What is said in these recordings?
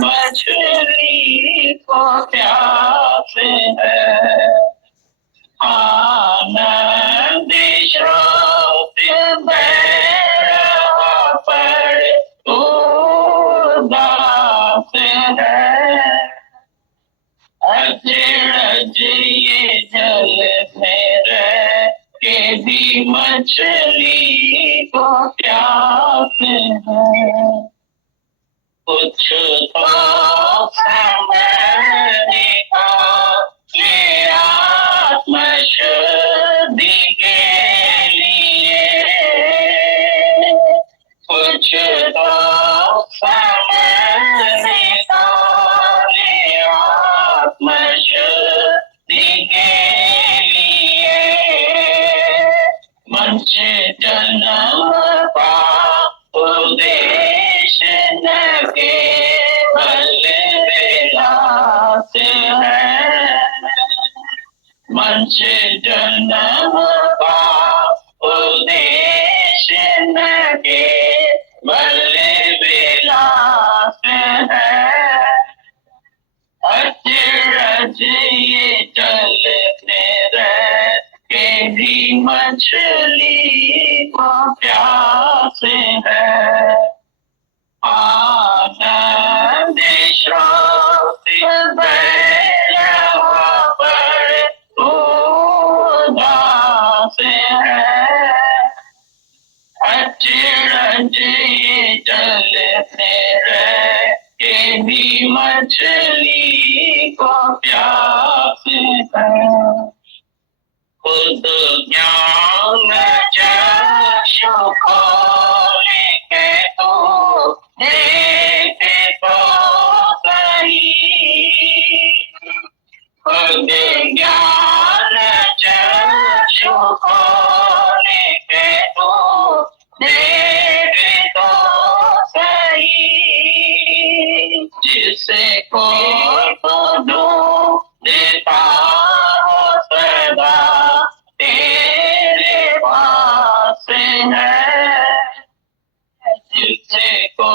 मछली को प्यास है। आनंद स्रोत बह पर उदास है। अजरज ये जल में रह के भी मछली को प्यास है। कुछ तो समय निकाले आत्म शुद्धि के लिए। कुछ तो समय निकाले आत्म शुद्धि के लिए। मंच जन्म का उद्देश्य न केवल विलास है। मंच जन्म का उद्देश्य न केवल विलास है। अजरज ये जल में रह के भी मछली को प्यास है। आनंद स्रोत बह पर उदास है। अजरज ये जल में रह के भी मछली को प्यास है। खुद ज्ञान चक्षु खोले के तो देखे तो सही। खुद ज्ञान चक्षु खोले के तो देखे तो सही। जिसे कोई तो ढूंढता हो सदा तेरे पास है। जिसे को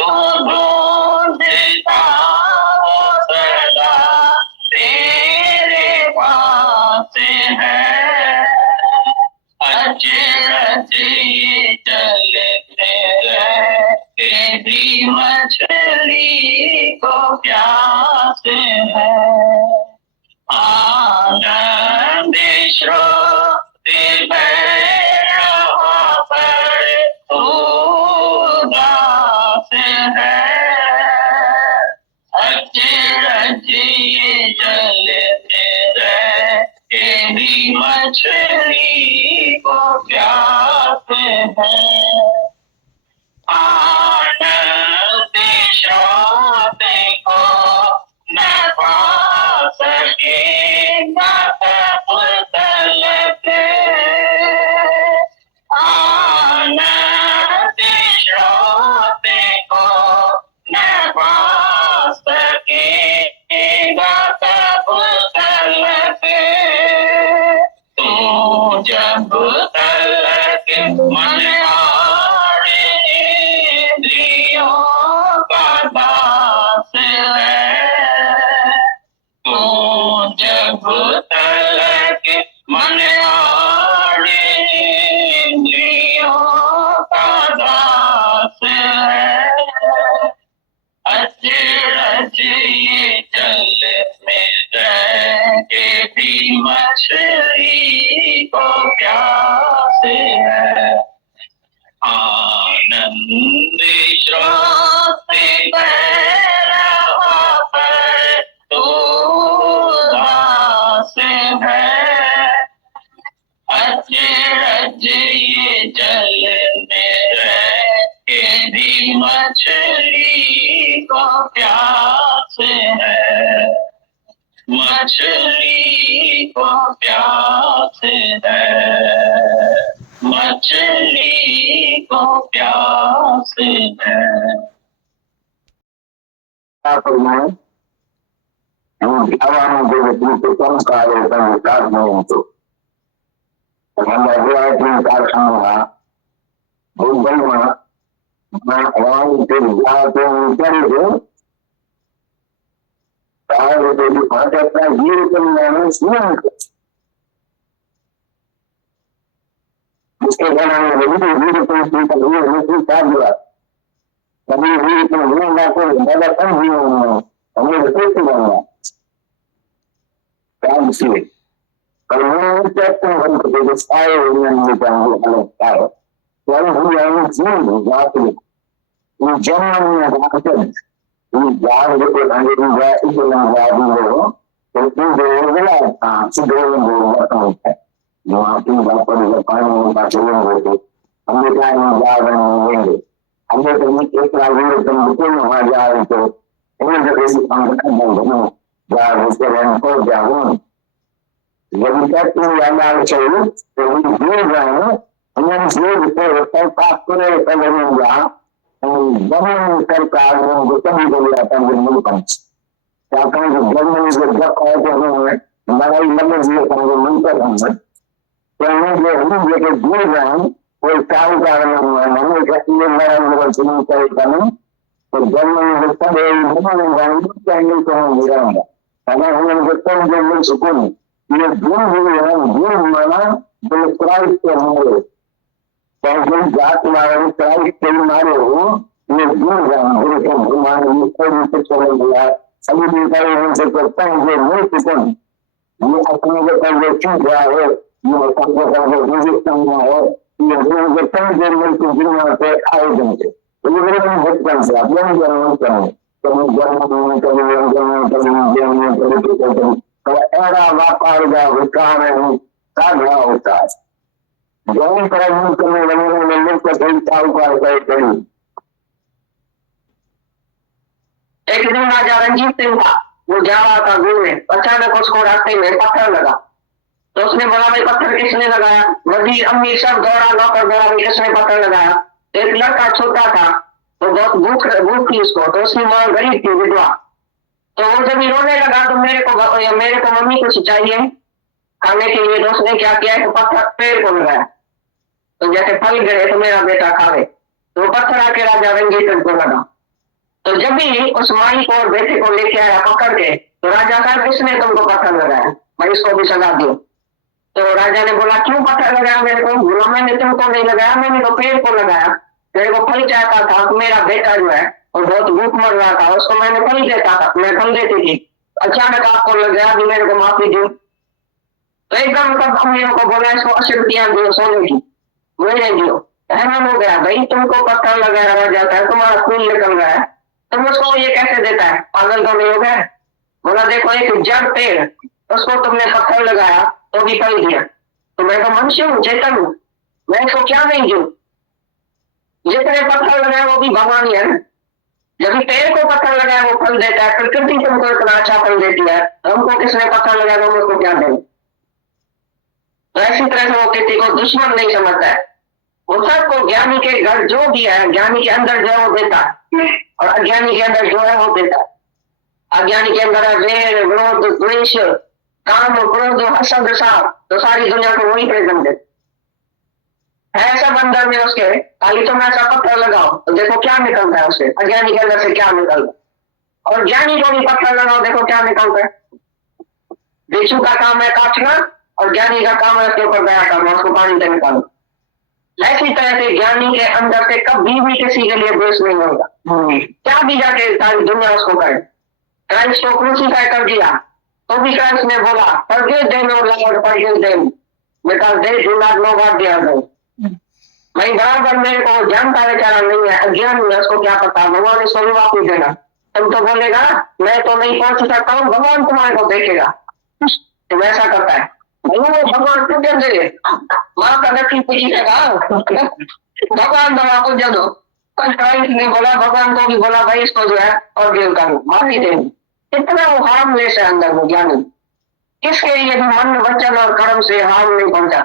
तो ढूंढता हो सदा तेरे पास है। अजरज ये जल में रह के भी मछली को प्यास है। आनंद स्रोत बह पर उदास है। अजरज ये जल में रह के भी मछली को प्यास है। आनंद स्रोत को न पा सकेगा पुतल पे। आनंद स्रोत को न पा सकेगा पुतल पे। तू जब तलक मन आड़े इंद्रियों का दास है। तू जब तलक मन आड़े इंद्रियों का दास है। अजरज ये जल में रह के भी मछली को प्यास है। आनंद स्रोत बह पर उदास है। अजरज ये जल में रह के भी मछली को प्यास है, मछली को प्यास है, मछली को प्यास है। फरमाए ખાવાનું જે એટલું તો કમ કાઢે તમે કાઢ નહીં હતો ગુજરાતની કારખાના મુંબઈમાં વિચાર્યું છે 4 રૂપિયાથી 5 આપતા 2 રૂપિયાનું શું उसके बाद हमने 2 रुपये चार्ज हुआ कभी 2 रुपये को ज़्यादा कम हुआ हमें रुपये बनना काम से kalau mengucapkan kepada saya yang dipanggil oleh saya kalau yang sini jatuh ini jangan mengatakan ini jangan dipanggil juga itu yang jadi loh itu dia sudah membuat maafin dapat dilakukan pasien itu mereka yang jalan ini anda termikir selalu betul mengajar itu ini jadi panggilan dan jangan jalan kau jangan jadi satu yang ada saya jadi dia yang dia betul tak boleh kalau menjadi jangan serkar yang betul dilihatkan menemukan akan jangan bergerak orang mana mana dia akan menemukan yang dia ke dia कोई काम करना हमें कैसे मरण बचने चाहिए करें तो जन्म होता है भगवान गांधी चाहिए तो हम मिलेंगे अगर हम देखते हैं जो सुकून ये गुण है गुण माना जो क्राइस्ट के होंगे तो जो जात मारे क्राइस्ट के मारे हो ये गुण है गुरु के भगवान ये कोई से चले गया सभी मिलकर उनसे करते हैं जो नहीं सुकून ये अपने के पास जो चीज है ये सबको जो हिंदुस्तान में है ये हिंदुस्तान के मुल्क दुनिया से आयोजन से तो ये मेरे में हिंदुस्तान से आप लोग जानना चाहिए कभी जन्म तो ऐसा व्यापार का विकार है साधा होता है जौन तरह मुल्क में लोगों को कई साहूकार कहीं एक दिन राजा रंजीत सिंह था वो जा रहा था घूमने अचानक उसको रास्ते में पत्थर लगा तो उसने बोला भाई पत्थर किसने लगाया वजीर अमीर सब दौड़ा नौकर दौड़ा भाई किसने पत्थर लगाया एक लड़का छोटा था तो बहुत भूख थी उसको तो उसकी माँ गरीब थी विधवा तो वो जब रोने लगा तो मेरे को मम्मी कुछ चाहिए खाने के लिए तो उसने क्या किया तो पत्थर पेड़ को लगाया तो जैसे फल गिरे तो मेरा बेटा खावे तो पत्थर आके राजा रंजीत सिंह को लगा तो जब भी उस माई को और बेटे को लेके आया पकड़ के तो राजा साहब किसने तुमको पत्थर लगाया मैं इसको भी सजा दूं तो राजा ने बोला क्यों पत्थर लगाया मेरे को बोला मैंने तुमको नहीं लगाया मैंने तो पेड़ को लगाया मेरे को फल चाहता था मेरा बेटा जो है और बहुत भूख मर रहा था उसको मैंने फल देता था मैं फल देती थी अचानक आपको लग गया भी मेरे को माफी दो तो एकदम सब अमीरों को बोला इसको 80 रुपया दो सोने की मेरे दियो हैरान हो गया भाई तुमको पत्थर लगाया रह जाता है तुम्हारा खून निकल रहा है तुम उसको ये कैसे देता है पागल तो नहीं हो गया बोला देखो एक जड़ पेड़ उसको तुमने पत्थर लगाया तो भी फल दिया तो मैं तो मनुष्य हूँ चेतन हूँ मैं इसको क्या नहीं दूं जितने पत्थर लगाए वो भी भगवान ही है ना जब पेड़ को पत्थर लगाया वो फल देता है प्रकृति तुमको इतना अच्छा फल देती है हमको किसने पत्थर लगाया तो उसको क्या दें तो ऐसी तरह से वो किसी को दुश्मन नहीं समझता है वो सबको ज्ञानी के घर जो भी है ज्ञानी के अंदर जो है वो देता है और अज्ञानी के अंदर जो है वो देता है अज्ञानी के अंदर वेर विरोध द्वेष काम क्रोध हसद साफ तो सारी दुनिया को वही प्रेजेंट है सब अंदर में उसके खाली तुम ऐसा पत्थर लगाओ तो देखो क्या निकलता है उससे अज्ञानी के अंदर से क्या निकलता है और ज्ञानी को भी पत्थर लगाओ देखो क्या निकलता है बिच्छू का काम है काटना और ज्ञानी का काम है उसके ऊपर दया करना उसको पानी से निकालना ऐसी तरह से ज्ञानी के अंदर से कभी भी किसी के लिए द्वेष नहीं होगा क्या भी जाके सारी दुनिया उसको करे क्राइस्ट को क्रूसीफाई कर दिया तो भी क्राइस्ट ने बोला forgive them O Lord forgive them because they do not know what they are doing भाई बराबर मेरे को जानता बेचारा नहीं है अज्ञान है उसको क्या पता भगवान इसको भी वापस देना तुम तो बोलेगा मैं तो नहीं पहुंच सकता हूँ भगवान तुम्हारे को देखेगा तो वैसा करता है भगवान को दे माँ का नक्की पूछेगा भगवान दवा को दे दो तो क्राइस्ट ने बोला, भगवान को भी बोला भाई इसको जो है और गिव कर माफी दे। इतना वो हार्मलेस है अंदर वो ज्ञानी, इसके लिए भी मन वचन और कर्म से हार्म नहीं पहुंचा।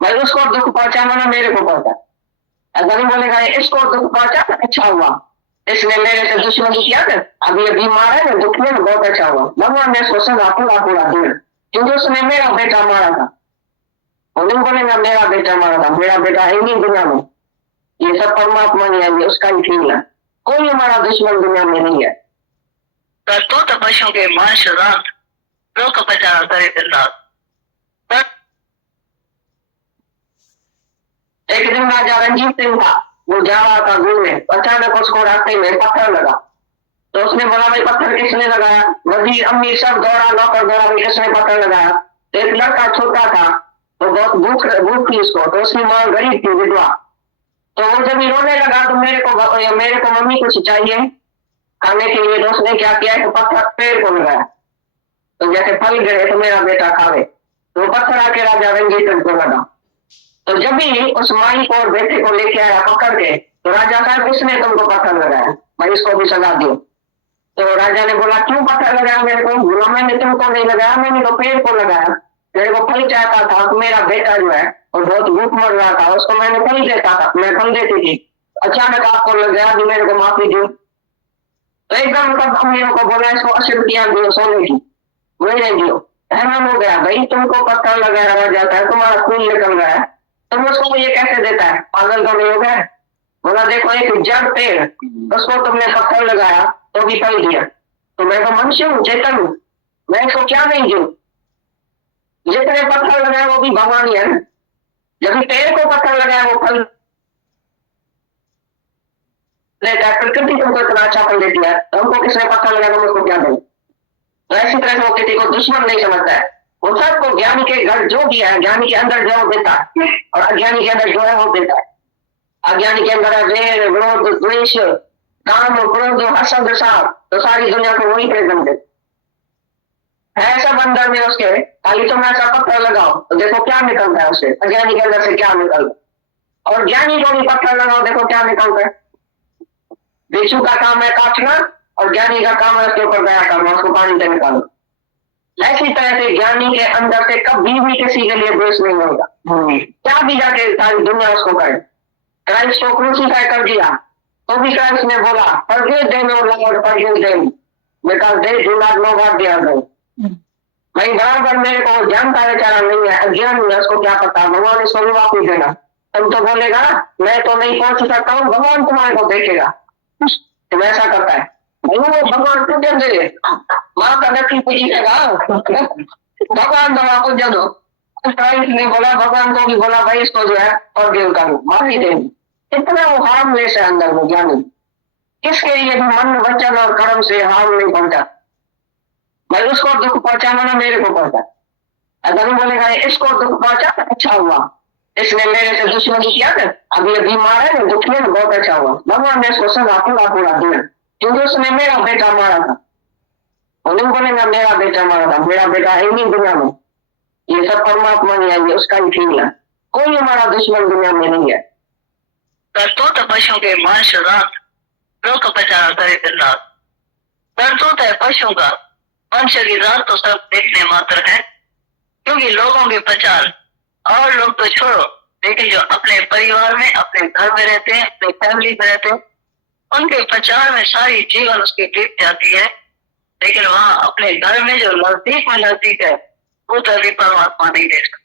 भाई उसको दुख पहुंचा ना मेरे को पहुंचा। अगर नहीं बोलेगा इसको दुख पहुंचा अच्छा हुआ, इसने मेरे से दुश्मनी किया था, अभी ये बीमार है ना दुख में बहुत अच्छा हुआ, भगवान ने इसको सजा पूरा पूरा दिया क्योंकि उसने मेरा बेटा मारा था। और नहीं बोलेगा मेरा बेटा मारा था, मेरा बेटा है नहीं दुनिया में, ये सब परमात्मा नहीं है, ये उसका ही फील है, कोई हमारा दुश्मन दुनिया में नहीं है। तो पशु के मांस रात लोक पचार करे दिन रात। एक दिन राजा रंजीत सिंह था, वो जा रहा था घूमने, अचानक उसको रास्ते में पत्थर लगा। तो उसने बोला भाई पत्थर किसने लगाया? वजीर अमीर सब दौड़ा, नौकर दौड़ा, भाई किसने पत्थर लगाया? तो एक लड़का छोटा था, तो बहुत भूख थी उसको, तो उसकी माँ गरीब थी, विधवा। तो वो जब रोने लगा तो मेरे को मम्मी कुछ चाहिए खाने के लिए, तो उसने क्या किया तो पत्थर पेड़ को लगाया, तो जैसे फल गिरे तो मेरा बेटा खावे, तो पत्थर आके राजा रंजीत सिंह को लगा। तो जब भी उस माई को और बेटे को लेके आया पकड़ के, तो राजा साहब किसने तुमको पत्थर लगाया? भाई इसको भी सजा दियो। तो राजा ने बोला क्यों पत्थर लगाया मेरे को? बोला मैंने तुमको नहीं लगाया, मैंने तो पेड़ को लगाया, मेरे को फल चाहता था, तो मेरा बेटा जो है और बहुत भूख मर रहा था, उसको मैंने फल देता था, मैं फल देती थी, अचानक आपको लग गया कि मेरे को माफी दो। तो एकदम सब अमीरों को बोला इसको अशुद्धियां दियो सोने की, मेरे दियो। हैरान हो गया, भाई तुमको पत्थर लगाया जाता है, तुम्हारा खून निकल रहा है, तुम उसको ये कैसे देता है? पागल तो नहीं हो गया? बोला देखो एक जड़ पेड़, उसको तुमने पत्थर लगाया तो भी फल दिया, तो मैं तो मनुष्य हूँ, चेतन हूँ, मैं इसको क्या नहीं दूं? जितने पत्थर लगाए वो भी भगवान ही है ना, जब पेड़ को पत्थर लगाया वो फल देता है, प्रकृति तुमको इतना अच्छा फल देती है, तो हमको किसने पत्थर लगाया तो उसको क्या दें? तो ऐसी तरह से वो किसी को दुश्मन नहीं समझता है, वो सबको ज्ञानी के घर जो भी है, ज्ञानी के अंदर जो देता है और अज्ञानी के अंदर जो है वो देता है। अज्ञानी के अंदर है वेर, विरोध, द्वेष, काम, क्रोध, हसद, साफ, तो सारी दुनिया को वही प्रेजेंट है सब अंदर में उसके। खाली तुम ऐसा पत्थर लगाओ तो देखो क्या निकलता है उससे, अज्ञानी के अंदर से क्या निकलता है, और ज्ञानी को भी पत्थर लगाओ देखो क्या निकलता है। भिक्षु का काम है काटना और ज्ञानी का काम है उसके ऊपर दया करना, उसको पानी से निकालो। ऐसी तरह से ज्ञानी के अंदर से कभी भी किसी के लिए द्वेष नहीं होगा, क्या भी जाके सारी दुनिया उसको करे। क्राइस्ट को क्रूसीफाई कर दिया तो भी क्राइस्ट ने बोला forgive them O Lord, forgive them because they do not know what they are doing. भाई बराबर मेरे को जानता बेचारा नहीं है, अज्ञान है, उसको क्या पता, भगवान इसको भी वापस देना। तुम तो बोलेगा मैं तो नहीं पहुंच सकता हूँ, भगवान तुम्हारे को देखेगा, तुम ऐसा करता है भगवान तुझे दे माँ का नकली पूछेगा भगवान दवा को दो। क्राइस्ट ने बोला, भगवान को भी बोला भाई इसको जो है और गिव कर माफी दे। इतना वो हार्मलेस है अंदर वो ज्ञानी, इसके लिए भी मन वचन और कर्म से हार्म नहीं पहुंचा। भाई उसको दुख पहुंचा ना मेरे को पहुंचा। अगर नहीं बोलेगा इसको दुख पहुंचा अच्छा हुआ, इसने मेरे से दुश्मनी किया था, अभी ये बीमार है ना दुख में बहुत अच्छा हुआ, भगवान ने इसको सजा पूरा पूरा दिया क्योंकि उसने मेरा बेटा मारा था। और नहीं बोलेगा मेरा बेटा मारा था, मेरा बेटा है नहीं दुनिया में, ये सब परमात्मा नहीं है, ये उसका ही फील है, कोई हमारा दुश्मन दुनिया में नहीं है। करतूत पशु के मांस रात लोक पचार करे दिन रात। करतूत है पशु का, मनुष्य की रात तो सब देखने मात्र है, क्योंकि लोगों के प्रचार और लोग तो छोड़ो, लेकिन जो अपने परिवार में अपने घर में रहते हैं, अपने फैमिली में रहते हैं, उनके प्रचार में सारी जीवन उसकी बीत जाती है, लेकिन वहां अपने घर में जो नजदीक है वो तो अभी परमात्मा नहीं देख सकता।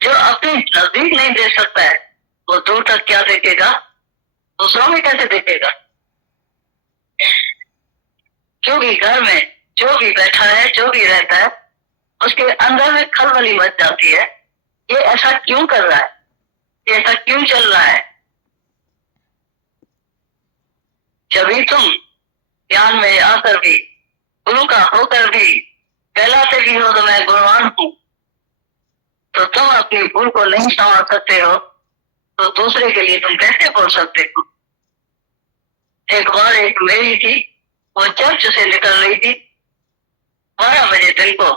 जो अपने नजदीक नहीं दे सकता है वो दूर तक क्या देखेगा, दूसरों में कैसे देखेगा? क्योंकि घर में जो भी बैठा है, जो भी रहता है, उसके अंदर में खलबली मच जाती है, ये ऐसा क्यों कर रहा है, ये ऐसा क्यों चल रहा है। जब भी तुम ज्ञान में आकर भी, गुरु का होकर भी कहलाते भी हो तो मैं गुणवान हूं, तो तुम अपनी भूल को नहीं संभाल सकते हो, तो दूसरे के लिए तुम कैसे बोल सकते हो? एक बार एक मेरी थी, वो चर्च से निकल रही थी 12 बजे दिन को,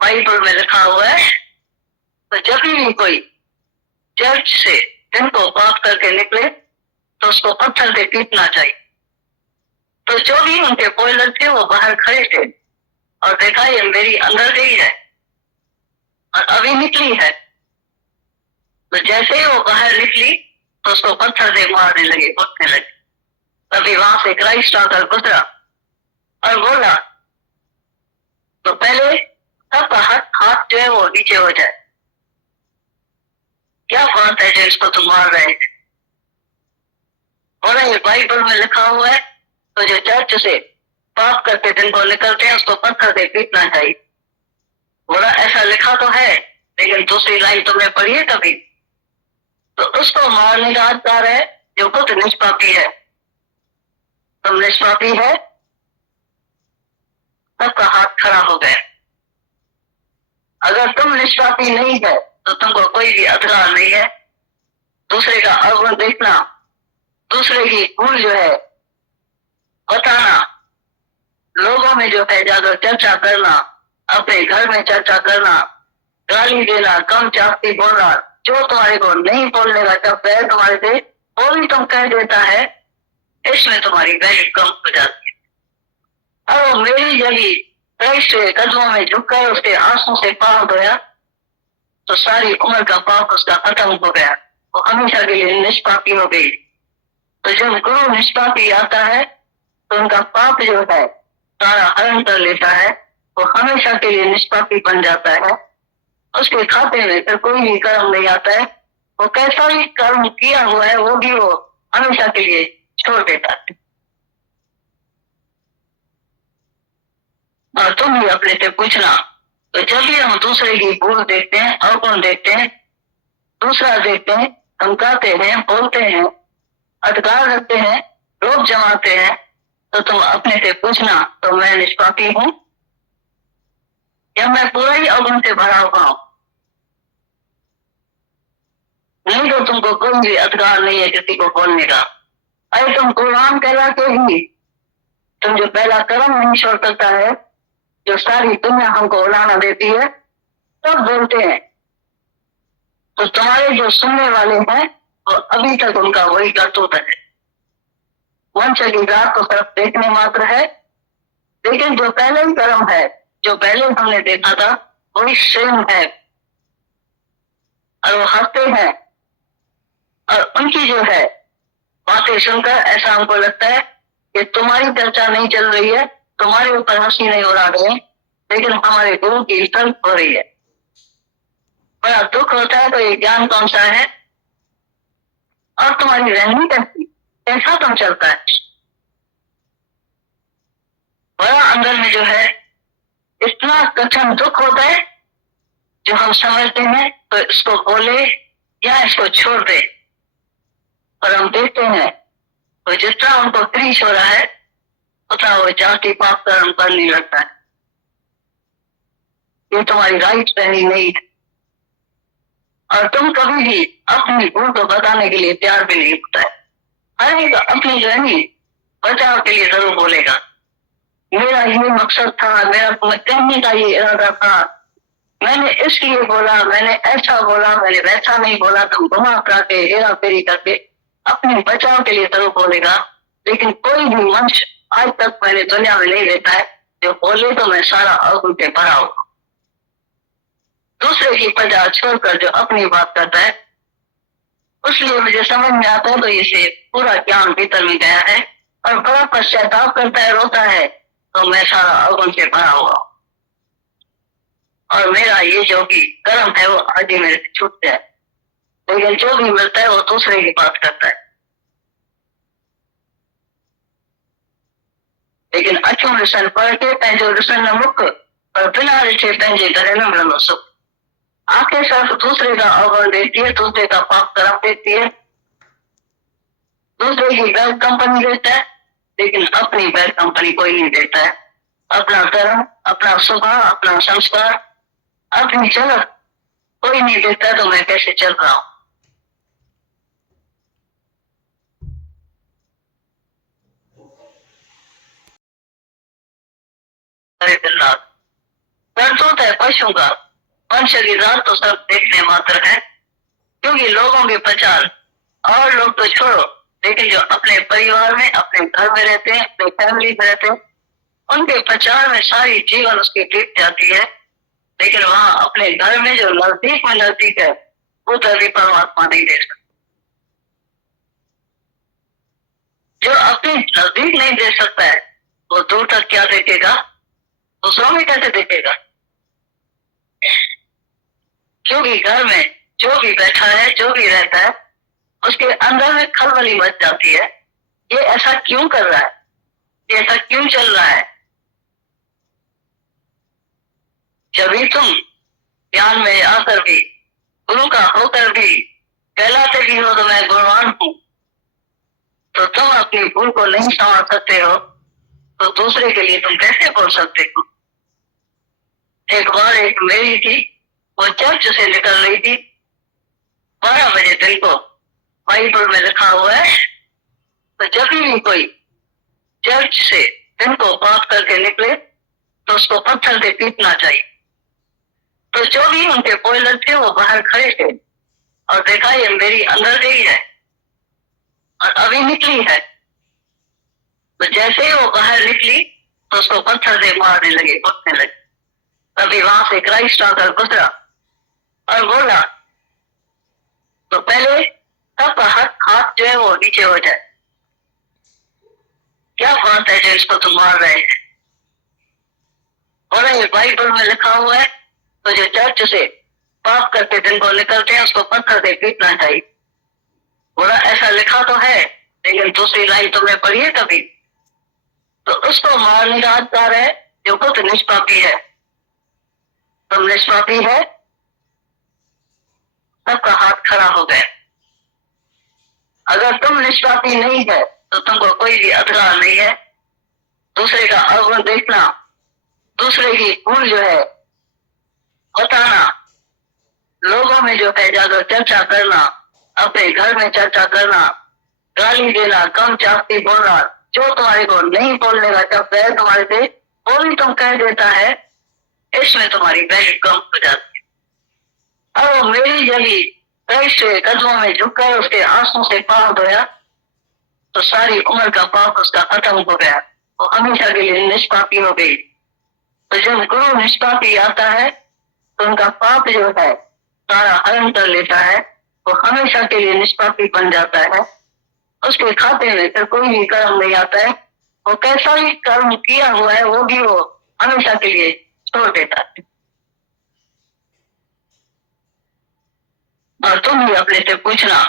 बाइबल में लिखा हुआ है, तो जब भी कोई चर्च से दिन को पाप करके निकले तो उसको पत्थर से पीटना चाहिए। तो जो भी उनके बॉयलर थे वो बाहर खड़े थे और देखा ये मेरी अंदर गई है और अभी निकली है। तो जैसे ही वो बाहर निकली तो उसको पत्थर से मारने लगे, उठने लगे। तभी वहां से क्राइस्ट आकर गुजरा और बोला तो पहले सबका हाथ जो है वो नीचे हो जाए। क्या बात है जो इसको तुम मार रहे थे? बोला ये बाइबल में लिखा हुआ है, तो जो चर्च से पाप करके दिन को निकलते हैं उसको पत्थर से पीटना चाहिए। बोला ऐसा लिखा तो है, लेकिन दूसरी लाइन तुमने पढ़ी है कभी? तो उसको मारने का अधिकार है जो खुद निष्पापी है। तुम निष्पापी है, सबका हाथ खड़ा हो गया। अगर तुम निष्पापी नहीं है तो तुमको कोई भी अधिकार नहीं है दूसरे का अवगुण देखना, दूसरे की भूल जो है बताना, लोगों में जो है जाकर चर्चा करना, अपने घर में चर्चा करना, गाली देना, कम चापती बोलना, जो तुम्हारे को नहीं बोलने का जब है तुम्हारे से वो भी तुम कह देता है, इसमें तुम्हारी वैल्यू कम हो जाती है। और मेरी जगह क्राइस्ट के कदमों में झुककर उसके आंसू से पाप धोया तो सारी उम्र का पाप उसका खत्म हो गया, वो हमेशा के लिए निष्पापी हो गई। तो जब गुरु निष्पापी आता है तो उनका पाप जो है सारा हरण कर लेता है, वो हमेशा के लिए निष्पापी बन जाता है। उसके खाते में फिर कोई भी कर्म नहीं आता है, वो कैसा भी कर्म किया हुआ है वो भी वो हमेशा के लिए छोड़ देता है। और तुम भी अपने से पूछना, तो जब भी हम दूसरे की भूल देखते हैं, अवगुण देखते हैं, दूसरा देखते हैं, धमकाते हैं, बोलते हैं, अधिकार रखते हैं, रोक जमाते हैं, तो तुम अपने से पूछना तो मैं निष्पापी हूं या मैं पूरा ही अवगुण से भरा हुआ हूं? नहीं तो तुमको कोई भी अधिकार नहीं है किसी को बोलने का। अरे तुम गुलाम कहलाते ही तुम जो पहला कर्म नहीं छोड़ सकता है, जो सारी दुनिया हमको उड़ाना देती है, सब बोलते हैं। तो तुम्हारे जो सुनने वाले हैं वो अभी तक उनका वही करतूत है। मनुष्य की रात तो सिर्फ देखने मात्र है, लेकिन जो पहले ही कर्म है, जो पहले हमने देखा था, वही सेम है। और वो हंसते हैं और उनकी जो है बातें सुनकर ऐसा हमको लगता है कि तुम्हारी चर्चा नहीं चल रही है, तुम्हारे ऊपर हंसी नहीं उड़ा रहे, लेकिन हमारे गुरु की इज्जत हो रही है। बड़ा दुख होता है तो ये ज्ञान कौन सा है और तुम्हारी रहनी कैसी, कैसा तुम चलता है? बड़ा अंदर में जो है इतना कठिन दुख होता है जो हम समझते हैं तो इसको बोले या इसको छोड़ दे। और हम देखते हैं तो जितना उनको क्रीश हो रहा है उतना वो जाति पाप कर्म करने लगता है। ये तुम्हारी राइट रहनी नहीं है। और तुम कभी भी अपनी भूल को बताने के लिए तैयार भी नहीं होता है। हर एक अपनी रहनी बचाव के लिए जरूर बोलेगा, मेरा ये मकसद था, मेरा कहने का ये इरादा था, मैंने इसलिए बोला, मैंने ऐसा बोला, मैंने वैसा नहीं बोला। तुम घुमा फिरा के हेरा फेरी करके अपने बचाव के लिए जरूर बोलेगा। लेकिन कोई भी मनुष्य आज तक मैंने दुनिया में नहीं देखा है जो बोले तो मैं सारा अवगुण से भरा हूं। दूसरे की प्रजा छोड़कर जो अपनी बात करता है, उसलिए मुझे समझ में आता है तो इसे पूरा ज्ञान भीतर में गया है और बड़ा पश्चाताप करता है, रोता है तो मैं सारा अवगुण से भरा हुआ और मेरा ये जो भी कर्म है वो आज ही मेरे से छूट जाए। लेकिन जो भी मिलता है वो दूसरे की बात करता है। लेकिन अचूं ऋषण पढ़ के पंहिंजो ऋषण न मुक, पर बिना ऋषे पंहिंजे घर न मिलंदो सुख। आंखें सिर्फ दूसरे का अवगुण देखती है, दूसरे का पाप कर्म देखती है, दूसरे की बैड कंपनी देता है, लेकिन अपनी बैड कंपनी कोई नहीं देता है। अपना कर्म, अपना स्वभाव, अपना संस्कार, अपनी चलत कोई नहीं देखता है तो मैं कैसे चल रहा हूं। करतूत है पशु का, मनुष्य की रात तो सब देखने मात्र है। क्योंकि लोगों के प्रचार, और लोग तो छोड़ो, लेकिन जो अपने परिवार में, अपने घर में रहते हैं, अपने फैमिली में रहते हैं, उनके प्रचार में सारी जीवन उसकी बीत जाती है, लेकिन वहां अपने घर में जो नजदीक है, वो तभी परमात्मा नहीं दे सकता। जो अपने नजदीक नहीं दे सकता है, वो दूर तक क्या देखेगा, दूसरों में कैसे देखेगा? क्योंकि घर में जो भी बैठा है, जो भी रहता है, उसके अंदर में खलबली मच जाती है। ये ऐसा क्यों कर रहा है, ये ऐसा क्यों चल रहा है? जब भी तुम ज्ञान में आकर भी, गुरु का होकर भी कहलाते भी हो तो मैं गुणवान हूं, तो तुम अपनी भूल को नहीं संभाल सकते हो, तो दूसरे के लिए तुम कैसे बोल सकते हो? एक बार एक मेरी थी, वो चर्च से निकल रही थी 12 बजे दिन को, बाइबल में लिखा हुआ है, तो जब भी कोई चर्च से दिन को पाप करके निकले तो उसको पत्थर से पीटना चाहिए। तो जो भी उनके बॉयलर थे वो बाहर खड़े थे और देखा ये मेरी अंदर गई है और अभी निकली है। तो जैसे ही वो बाहर निकली तो उसको पत्थर से मारने लगे, कूटने लगे। तभी वहां से क्राइस्ट आकर गुजरा और बोला, तो पहले सबका हाथ जो है वो नीचे हो जाए। क्या बात है जो इसको तुम मार रहे हैं? बोला ये बाइबल में लिखा हुआ है, तो जो चर्च से पाप करके दिन को निकलते हैं उसको पत्थर से पीटना चाहिए। बोला ऐसा लिखा तो है, लेकिन दूसरी लाइन तुमने पढ़ी है कभी? तो उसको मारने का अधिकार है जो खुद निष्पापी है। तुम निष्पापी है, सबका हाथ खड़ा हो गया। अगर तुम निष्पापी नहीं है तो तुमको कोई भी अधिकार नहीं है दूसरे का अवगुण देखना, दूसरे की भूल जो है बताना, लोगों में जो है जाकर चर्चा करना, अपने घर में चर्चा करना, गाली देना, कम चाहती बोलना, जो तुम्हारे को नहीं बोलने का चाहता है तुम्हारे से, वो भी तुम कह देता है, इसमें तुम्हारी वैल्यू कम हो जाती है। और वो मेरी जली कैसे कदमों में झुककर उसके आंसू से पाप धोया तो सारी उम्र का पाप उसका खत्म हो गया, वो हमेशा के लिए निष्पापी हो गई। तो जब गुरु निष्पापी आता है तो उनका पाप जो है सारा हरण कर लेता है, वो हमेशा के लिए निष्पापी बन जाता है। उसके खाते में फिर कोई भी कर्म नहीं आता है, वो कैसा भी कर्म किया हुआ है वो भी वो हमेशा के लिए छोड़ देता है। और तुम भी अपने से पूछना,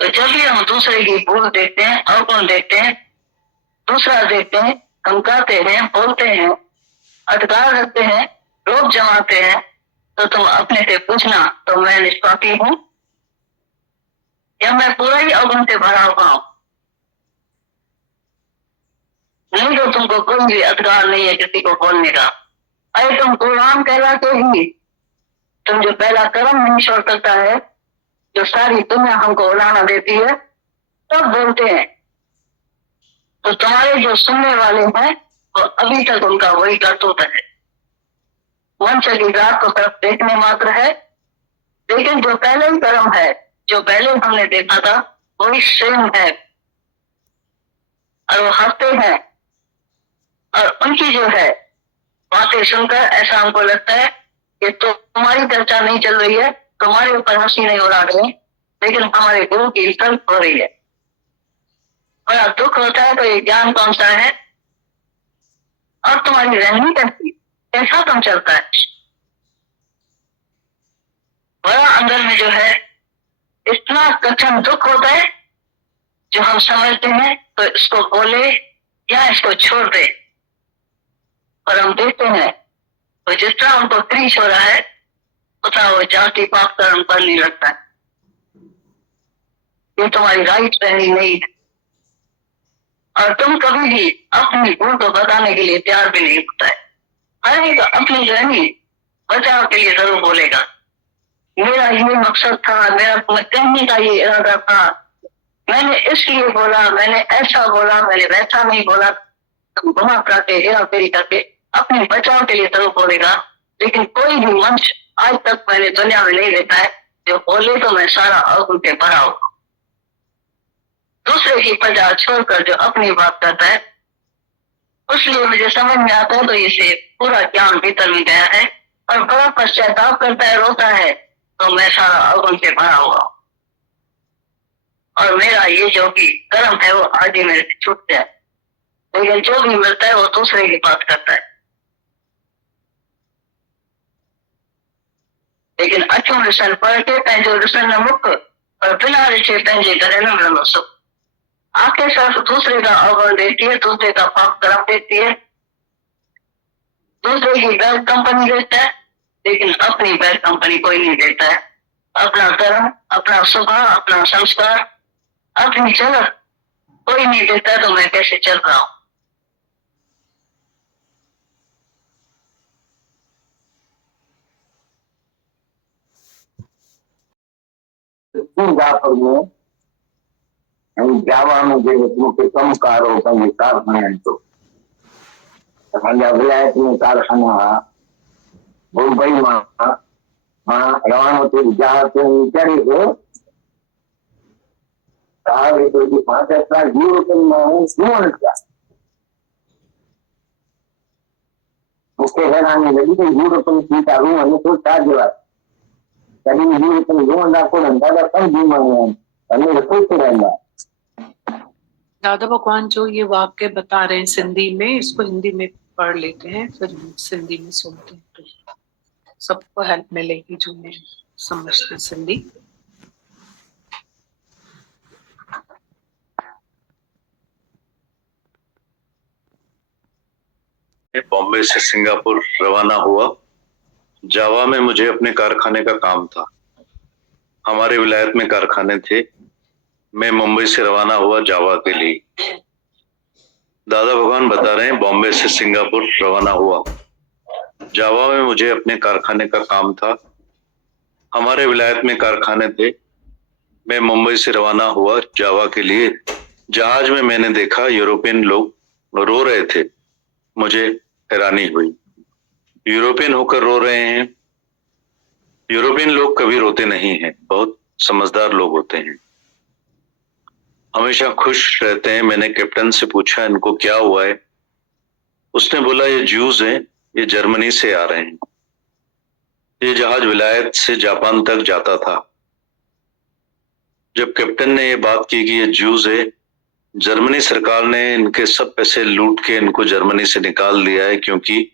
तो जब भी हम दूसरे की भूल देखते हैं, अवगुण देखते हैं, दूसरा देखते हैं, धमकाते हैं, बोलते हैं, अधिकार रखते हैं, रोप जमाते हैं, तो तुम अपने से पूछना, तो मैं निष्पापी हूं या मैं पूरा ही अवगुण से भरा हुआ हूं? नहीं तो तुमको कोई भी अधिकार नहीं है किसी को बोलने का। अरे तुम गुलाम कहलाते ही, तुम जो पहला कर्म नहीं छोड़ सकता है, जो सारी दुनिया हमको उड़ाना देती है, तब बोलते हैं। तो तुम्हारे जो सुनने वाले हैं वो अभी तक उनका वही करतूत है, मनुष्य की रात को सिर्फ देखने मात्र है, लेकिन जो पहले ही कर्म है, जो पहले हमने देखा था, वही सेम है। और वो हंसते हैं और उनकी जो है बातें सुनकर ऐसा हमको लगता है कि तो तुम्हारी चर्चा नहीं चल रही है, तुम्हारे ऊपर हंसी नहीं उड़ा रहे, लेकिन हमारे गुरु की इज्जत हो रही है। बड़ा दुख होता है। तो ये ज्ञान कौन सा है और तुम्हारी रहनी कैसी, कैसा तुम चलता है? बड़ा अंदर में जो है इतना कठिन दुख होता है, जो हम समझते हैं तो इसको बोले या इसको छोड़ दे, और हम देखते हैं तो जिस तरह उनको क्रीच हो रहा है उतना वो जाति पाप कर्म करने लगता है। ये तुम्हारी राइट रहनी नहीं है, और तुम कभी भी अपनी भूल को बताने के लिए तैयार भी नहीं होता है। हर एक अपनी रहनी बचाव के लिए जरूर बोलेगा, मेरा ये मकसद था, मेरा कहने का ये इरादा था, मैंने इसलिए बोला, मैंने ऐसा बोला, मैंने वैसा नहीं बोला, घुमा करके हेरा फेरी करके अपने बचाव के लिए जरूर बोलेगा। लेकिन कोई भी मनुष्य आज तक मैंने दुनिया में नहीं देखा है जो बोले तो मैं सारा अवगुण के भराऊंगा। दूसरे की प्रजा छोड़कर जो अपनी बात करता है, उसलिए मुझे समझ में आता है तो इसे पूरा ज्ञान भीतर में गया है और बड़ा पश्चाताप करता है, रोता है, तो मैं सारा अवगुण से भरा हुआ और मेरा ये जो भी कर्म है वो आज ही मेरे से छूट जाए। लेकिन जो भी मिलता है वो दूसरे की बात करता है। लेकिन अचो ऋषण पढ़ के पंहिंजो ऋषण न मुक और बिना ऋषि पंहिंजे करे न मिलंदो सुख। आंखें सिर्फ दूसरे का अवगुण देखती है, दूसरे का पाप कर्म देखती है, दूसरे की बैड कंपनी देता है, लेकिन अपनी बैड कंपनी कोई नहीं देता है। अपना कर्म, अपना स्वभाव, अपना संस्कार, अपनी जगह कोई नहीं देता, तो मैं कैसे चल रहा हूँ। सिंगापुर में जावा में जो कमकारो पंहिंजे कारखाननि जो असांजा विलायत में कारखाना हुआ, मुंबई मां रवानो थी जहाज ते चढ़े पियो तो 5 यूरोपियन माण्हू सुम्हण पिया। मूंखे हैरानी लॻी त यूरोपियन थी था रूहनि, तो छा जवाब कभी यूरोपियन रूहंदा कोन्हनि, ॾाढा कमज़ोर माण्हू आहिनि, हमेशा ख़ुशि रहंदा। दादा भगवान जो ये वाक्य बता रहे हैं सिंधी में, इसको हिंदी में पढ़ लेते हैं, फिर सिंधी में सुनते हैं, तो सबको हेल्प मिलेगी जो मैं समझते सिंधी। बॉम्बे से सिंगापुर रवाना हुआ। जावा में मुझे अपने कारखाने का काम था। हमारे विलायत में कारखाने थे। मैं मुंबई से रवाना हुआ जावा के लिए। दादा भगवान बता रहे हैं बॉम्बे से सिंगापुर रवाना हुआ। जावा में मुझे अपने कारखाने का काम था। हमारे विलायत में कारखाने थे। मैं मुंबई से रवाना हुआ जावा के लिए। जहाज में मैंने देखा यूरोपियन लोग रो रहे थे। मुझे हैरानी हुई, यूरोपियन होकर रो रहे हैं। यूरोपियन लोग कभी रोते नहीं हैं, बहुत समझदार लोग होते हैं, हमेशा खुश रहते हैं। मैंने कैप्टन से पूछा इनको क्या हुआ है। उसने बोला ये ज्यूज हैं, ये जर्मनी से आ रहे हैं। ये जहाज विलायत से जापान तक जाता था। जब कैप्टन ने ये बात की कि ये ज्यूज है, जर्मनी सरकार ने इनके सब पैसे लूट के इनको जर्मनी से निकाल दिया है, क्योंकि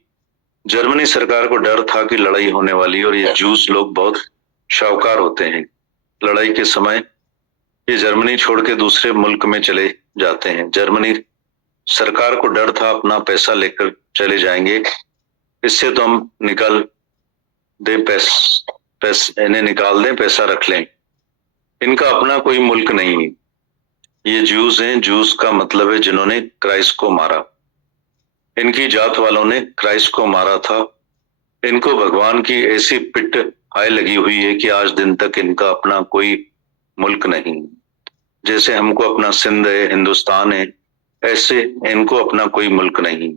जर्मनी सरकार को डर था कि लड़ाई होने वाली है और ये जूस लोग बहुत शाहूकार होते हैं। लड़ाई के समय ये जर्मनी छोड़ के दूसरे मुल्क में चले जाते हैं। जर्मनी सरकार को डर था अपना पैसा लेकर चले जाएंगे, इससे तो हम निकाल दे, पैसे इन्हें निकाल दें, पैसा रख लें। इनका अपना कोई मुल्क नहीं है। ये जूस हैं। जूस का मतलब है जिन्होंने क्राइस्ट को मारा। इनकी जात वालों ने क्राइस्ट को मारा था। इनको भगवान की ऐसी पिट हाय लगी हुई है कि आज दिन तक इनका अपना कोई मुल्क नहीं। जैसे हमको अपना सिंध है, हिंदुस्तान है, ऐसे इनको अपना कोई मुल्क नहीं।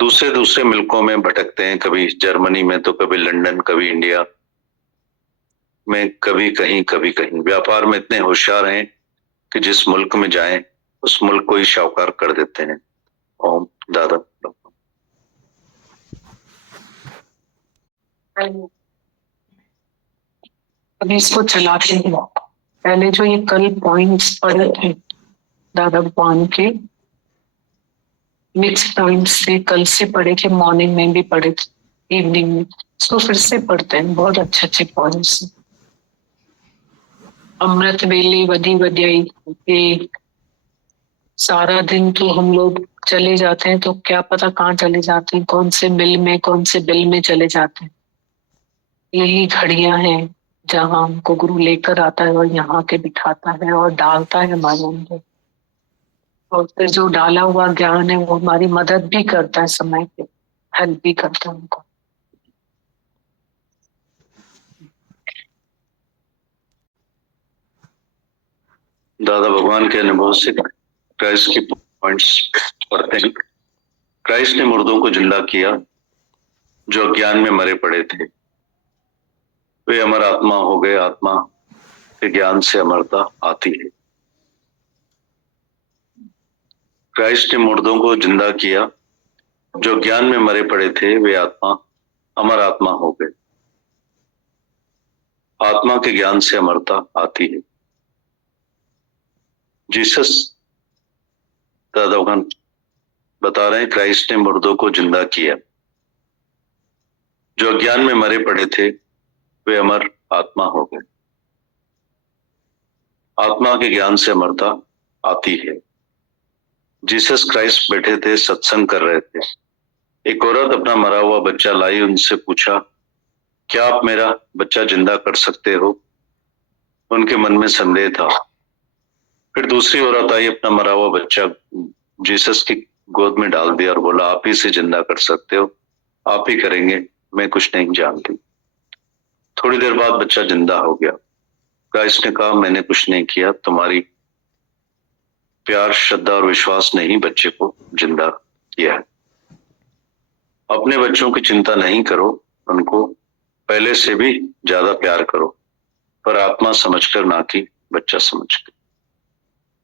दूसरे मुल्कों में भटकते हैं, कभी जर्मनी में तो कभी लंदन, कभी इंडिया में, कभी कहीं कभी कहीं। व्यापार में इतने होशियार हैं कि जिस मुल्क में जाएं उस मुल्क को ही शाहूकार कर देते हैं। ओम दादा। अभी इसको चलाते हैं। पहले जो ये कल पॉइंट्स पढ़े थे दादा भगवान के, मिक्स पॉइंट्स से कल से पढ़े थे, मॉर्निंग में भी पढ़े थे, इवनिंग में। इसको फिर से पढ़ते हैं, बहुत अच्छे अच्छे पॉइंट्स। अमृत वेले वधी वध्याई के सारा दिन तो हम लोग चले जाते हैं, तो क्या पता कहाँ चले जाते हैं, कौन से बिल में चले जाते हैं। यही घड़ियां हैं जहाँ हमको गुरु लेकर आता है और यहाँ के बिठाता है और डालता है हमारे अंदर। और फिर जो डाला हुआ ज्ञान है वो हमारी मदद भी करता है, समय पे हेल्प भी करता है हमको। दादा भगवान के अनुभव से क्राइस्ट की पॉइंट्स पढ़ते हैं। क्राइस्ट ने मुर्दों को जिंदा किया जो अज्ञान में मरे पड़े थे। वे अमर आत्मा हो गए। आत्मा के ज्ञान से अमरता आती है। क्राइस्ट ने मुर्दों को जिंदा किया। जो ज्ञान में मरे पड़े थे वे आत्मा अमर आत्मा हो गए। आत्मा के ज्ञान से अमरता आती है। जीसस दादा भगवान बता रहे हैं, क्राइस्ट ने मुर्दों को जिंदा किया। जो अज्ञान में मरे पड़े थे वे अमर आत्मा हो गए। आत्मा के ज्ञान से अमरता आती है। जीसस क्राइस्ट बैठे थे, सत्संग कर रहे थे। एक औरत अपना मरा हुआ बच्चा लाई, उनसे पूछा, क्या आप मेरा बच्चा जिंदा कर सकते हो? उनके मन में संदेह था। फिर दूसरी औरत आई, अपना मरा हुआ बच्चा जीसस की गोद में डाल दिया और बोला, आप ही से जिंदा कर सकते हो, आप ही करेंगे, मैं कुछ नहीं जानती। थोड़ी देर बाद बच्चा जिंदा हो गया। क्राइस्ट ने कहा, मैंने कुछ नहीं किया, तुम्हारी प्यार, श्रद्धा और विश्वास ने ही बच्चे को जिंदा किया है। अपने बच्चों की चिंता नहीं करो, उनको पहले से भी ज्यादा प्यार करो, पर आत्मा समझकर, ना कि बच्चा समझकर।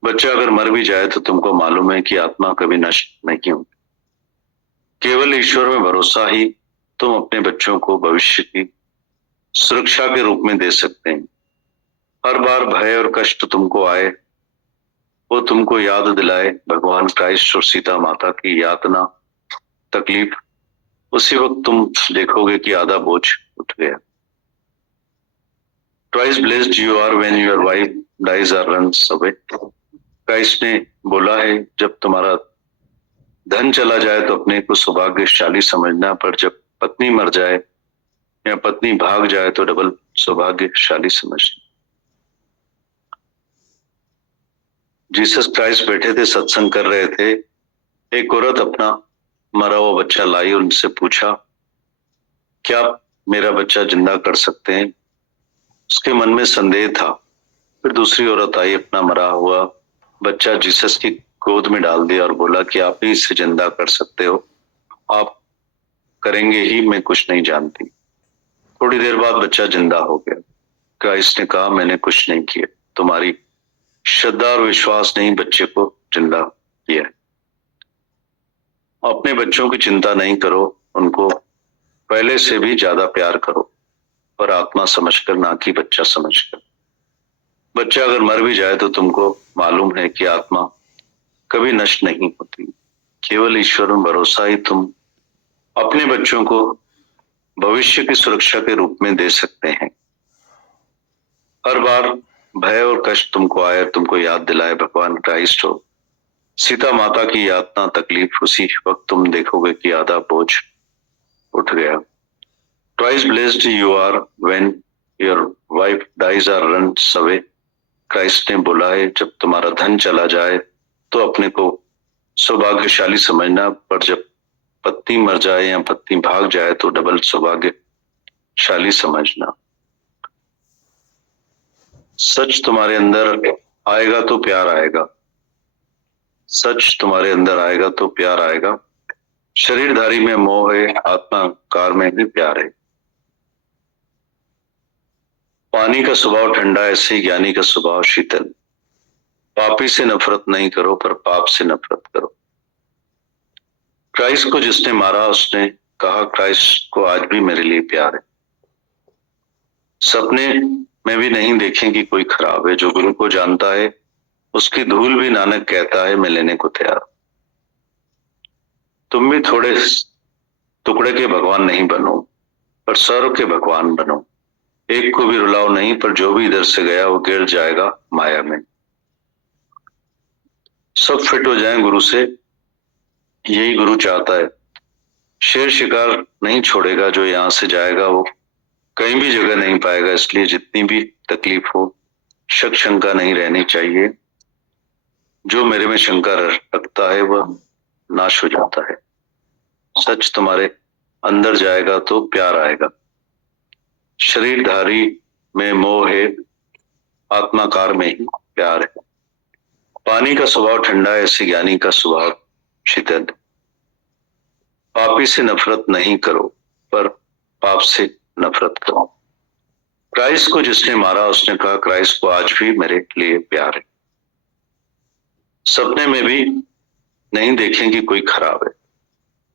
बच्चा अगर मर भी जाए तो तुमको मालूम है कि आत्मा कभी नष्ट नहीं होती। केवल ईश्वर में भरोसा ही तुम अपने बच्चों को भविष्य की सुरक्षा के रूप में दे सकते हैं। हर बार भय और कष्ट तुमको आए, वो तुमको याद दिलाए भगवान क्राइस्ट और सीता माता की यातना, तकलीफ, उसी वक्त तुम देखोगे कि आधा बोझ उठ गया। Twice blessed you are when your wife dies or runs away. Christ ने बोला है, जब तुम्हारा धन चला जाए तो अपने को सौभाग्यशाली समझना, पर जब पत्नी मर जाए या पत्नी भाग जाए तो डबल सौभाग्यशाली समझना। जीसस क्राइस्ट बैठे थे, सत्संग कर रहे थे। एक औरत अपना मरा हुआ बच्चा लाई, उनसे पूछा, क्या आप मेरा बच्चा जिंदा कर सकते हैं? उसके मन में संदेह था। फिर दूसरी औरत आई, अपना मरा हुआ बच्चा जीसस की गोद में डाल दिया और बोला कि आप ही इसे जिंदा कर सकते हो, आप करेंगे ही, मैं कुछ नहीं जानती। थोड़ी देर बाद बच्चा जिंदा हो गया। क्राइस्ट ने कहा, मैंने कुछ नहीं किया, तुम्हारी श्रद्धा और विश्वास ने ही बच्चे को जिंदा किया। अपने बच्चों की चिंता नहीं करो, उनको पहले से भी ज्यादा प्यार करो, पर आत्मा समझकर, ना कि बच्चा समझकर। बच्चा अगर मर भी जाए तो तुमको मालूम है कि आत्मा कभी नष्ट नहीं होती। केवल ईश्वर में भरोसा ही तुम अपने बच्चों को भविष्य की सुरक्षा के रूप में दे सकते हैं। हर बार भय और कष्ट तुमको आए, तुमको याद दिलाए भगवान क्राइस्ट हो सीता माता की यातना, तकलीफ, उसी वक्त तुम देखोगे कि आधा बोझ उठ गया। Twice blessed you are when your wife dies or runs away. Christ ने बोला है, जब तुम्हारा धन चला जाए तो अपने को सौभाग्यशाली समझना, पर जब पत्नी मर जाए या पत्नी भाग जाए तो डबल सौभाग्यशाली समझना। सच तुम्हारे अंदर आएगा तो प्यार आएगा। सच तुम्हारे अंदर आएगा तो प्यार आएगा। शरीरधारी में मोह है, आत्माकार में भी प्यार है। पानी का स्वभाव ठंडा, ऐसे ही ज्ञानी का स्वभाव शीतल। पापी से नफरत नहीं करो, पर पाप से नफरत करो। क्राइस्ट को जिसने मारा उसने कहा, क्राइस्ट को आज भी मेरे लिए प्यार है। सपने में भी नहीं देखें कि कोई खराब है। जो गुरु को जानता है उसकी धूल भी नानक कहता है, मैं लेने को तैयार। तुम भी थोड़े टुकड़े के भगवान नहीं बनो, पर सर्व के भगवान बनो। एक को भी रुलाओ नहीं, पर जो भी इधर से गया वो गिर जाएगा माया में। सब फिट हो जाएं गुरु से, यही गुरु चाहता है। शेर शिकार नहीं छोड़ेगा, जो यहां से जाएगा वो कहीं भी जगह नहीं पाएगा। इसलिए जितनी भी तकलीफ हो, शक शंका नहीं रहनी चाहिए। जो मेरे में शंका रखता है वह नाश हो जाता है। सच तुम्हारे अंदर जाएगा तो प्यार आएगा। शरीरधारी में मोह है, आत्माकार में ही प्यार है। पानी का स्वभाव ठंडा है, ऐसे ज्ञानी का स्वभाव शीतल। पापी से नफरत नहीं करो, पर पाप से नफरत करो। क्राइस्ट को जिसने मारा उसने कहा क्राइस्ट को आज भी मेरे लिए प्यार है। सपने में भी नहीं देखें कि कोई खराब है।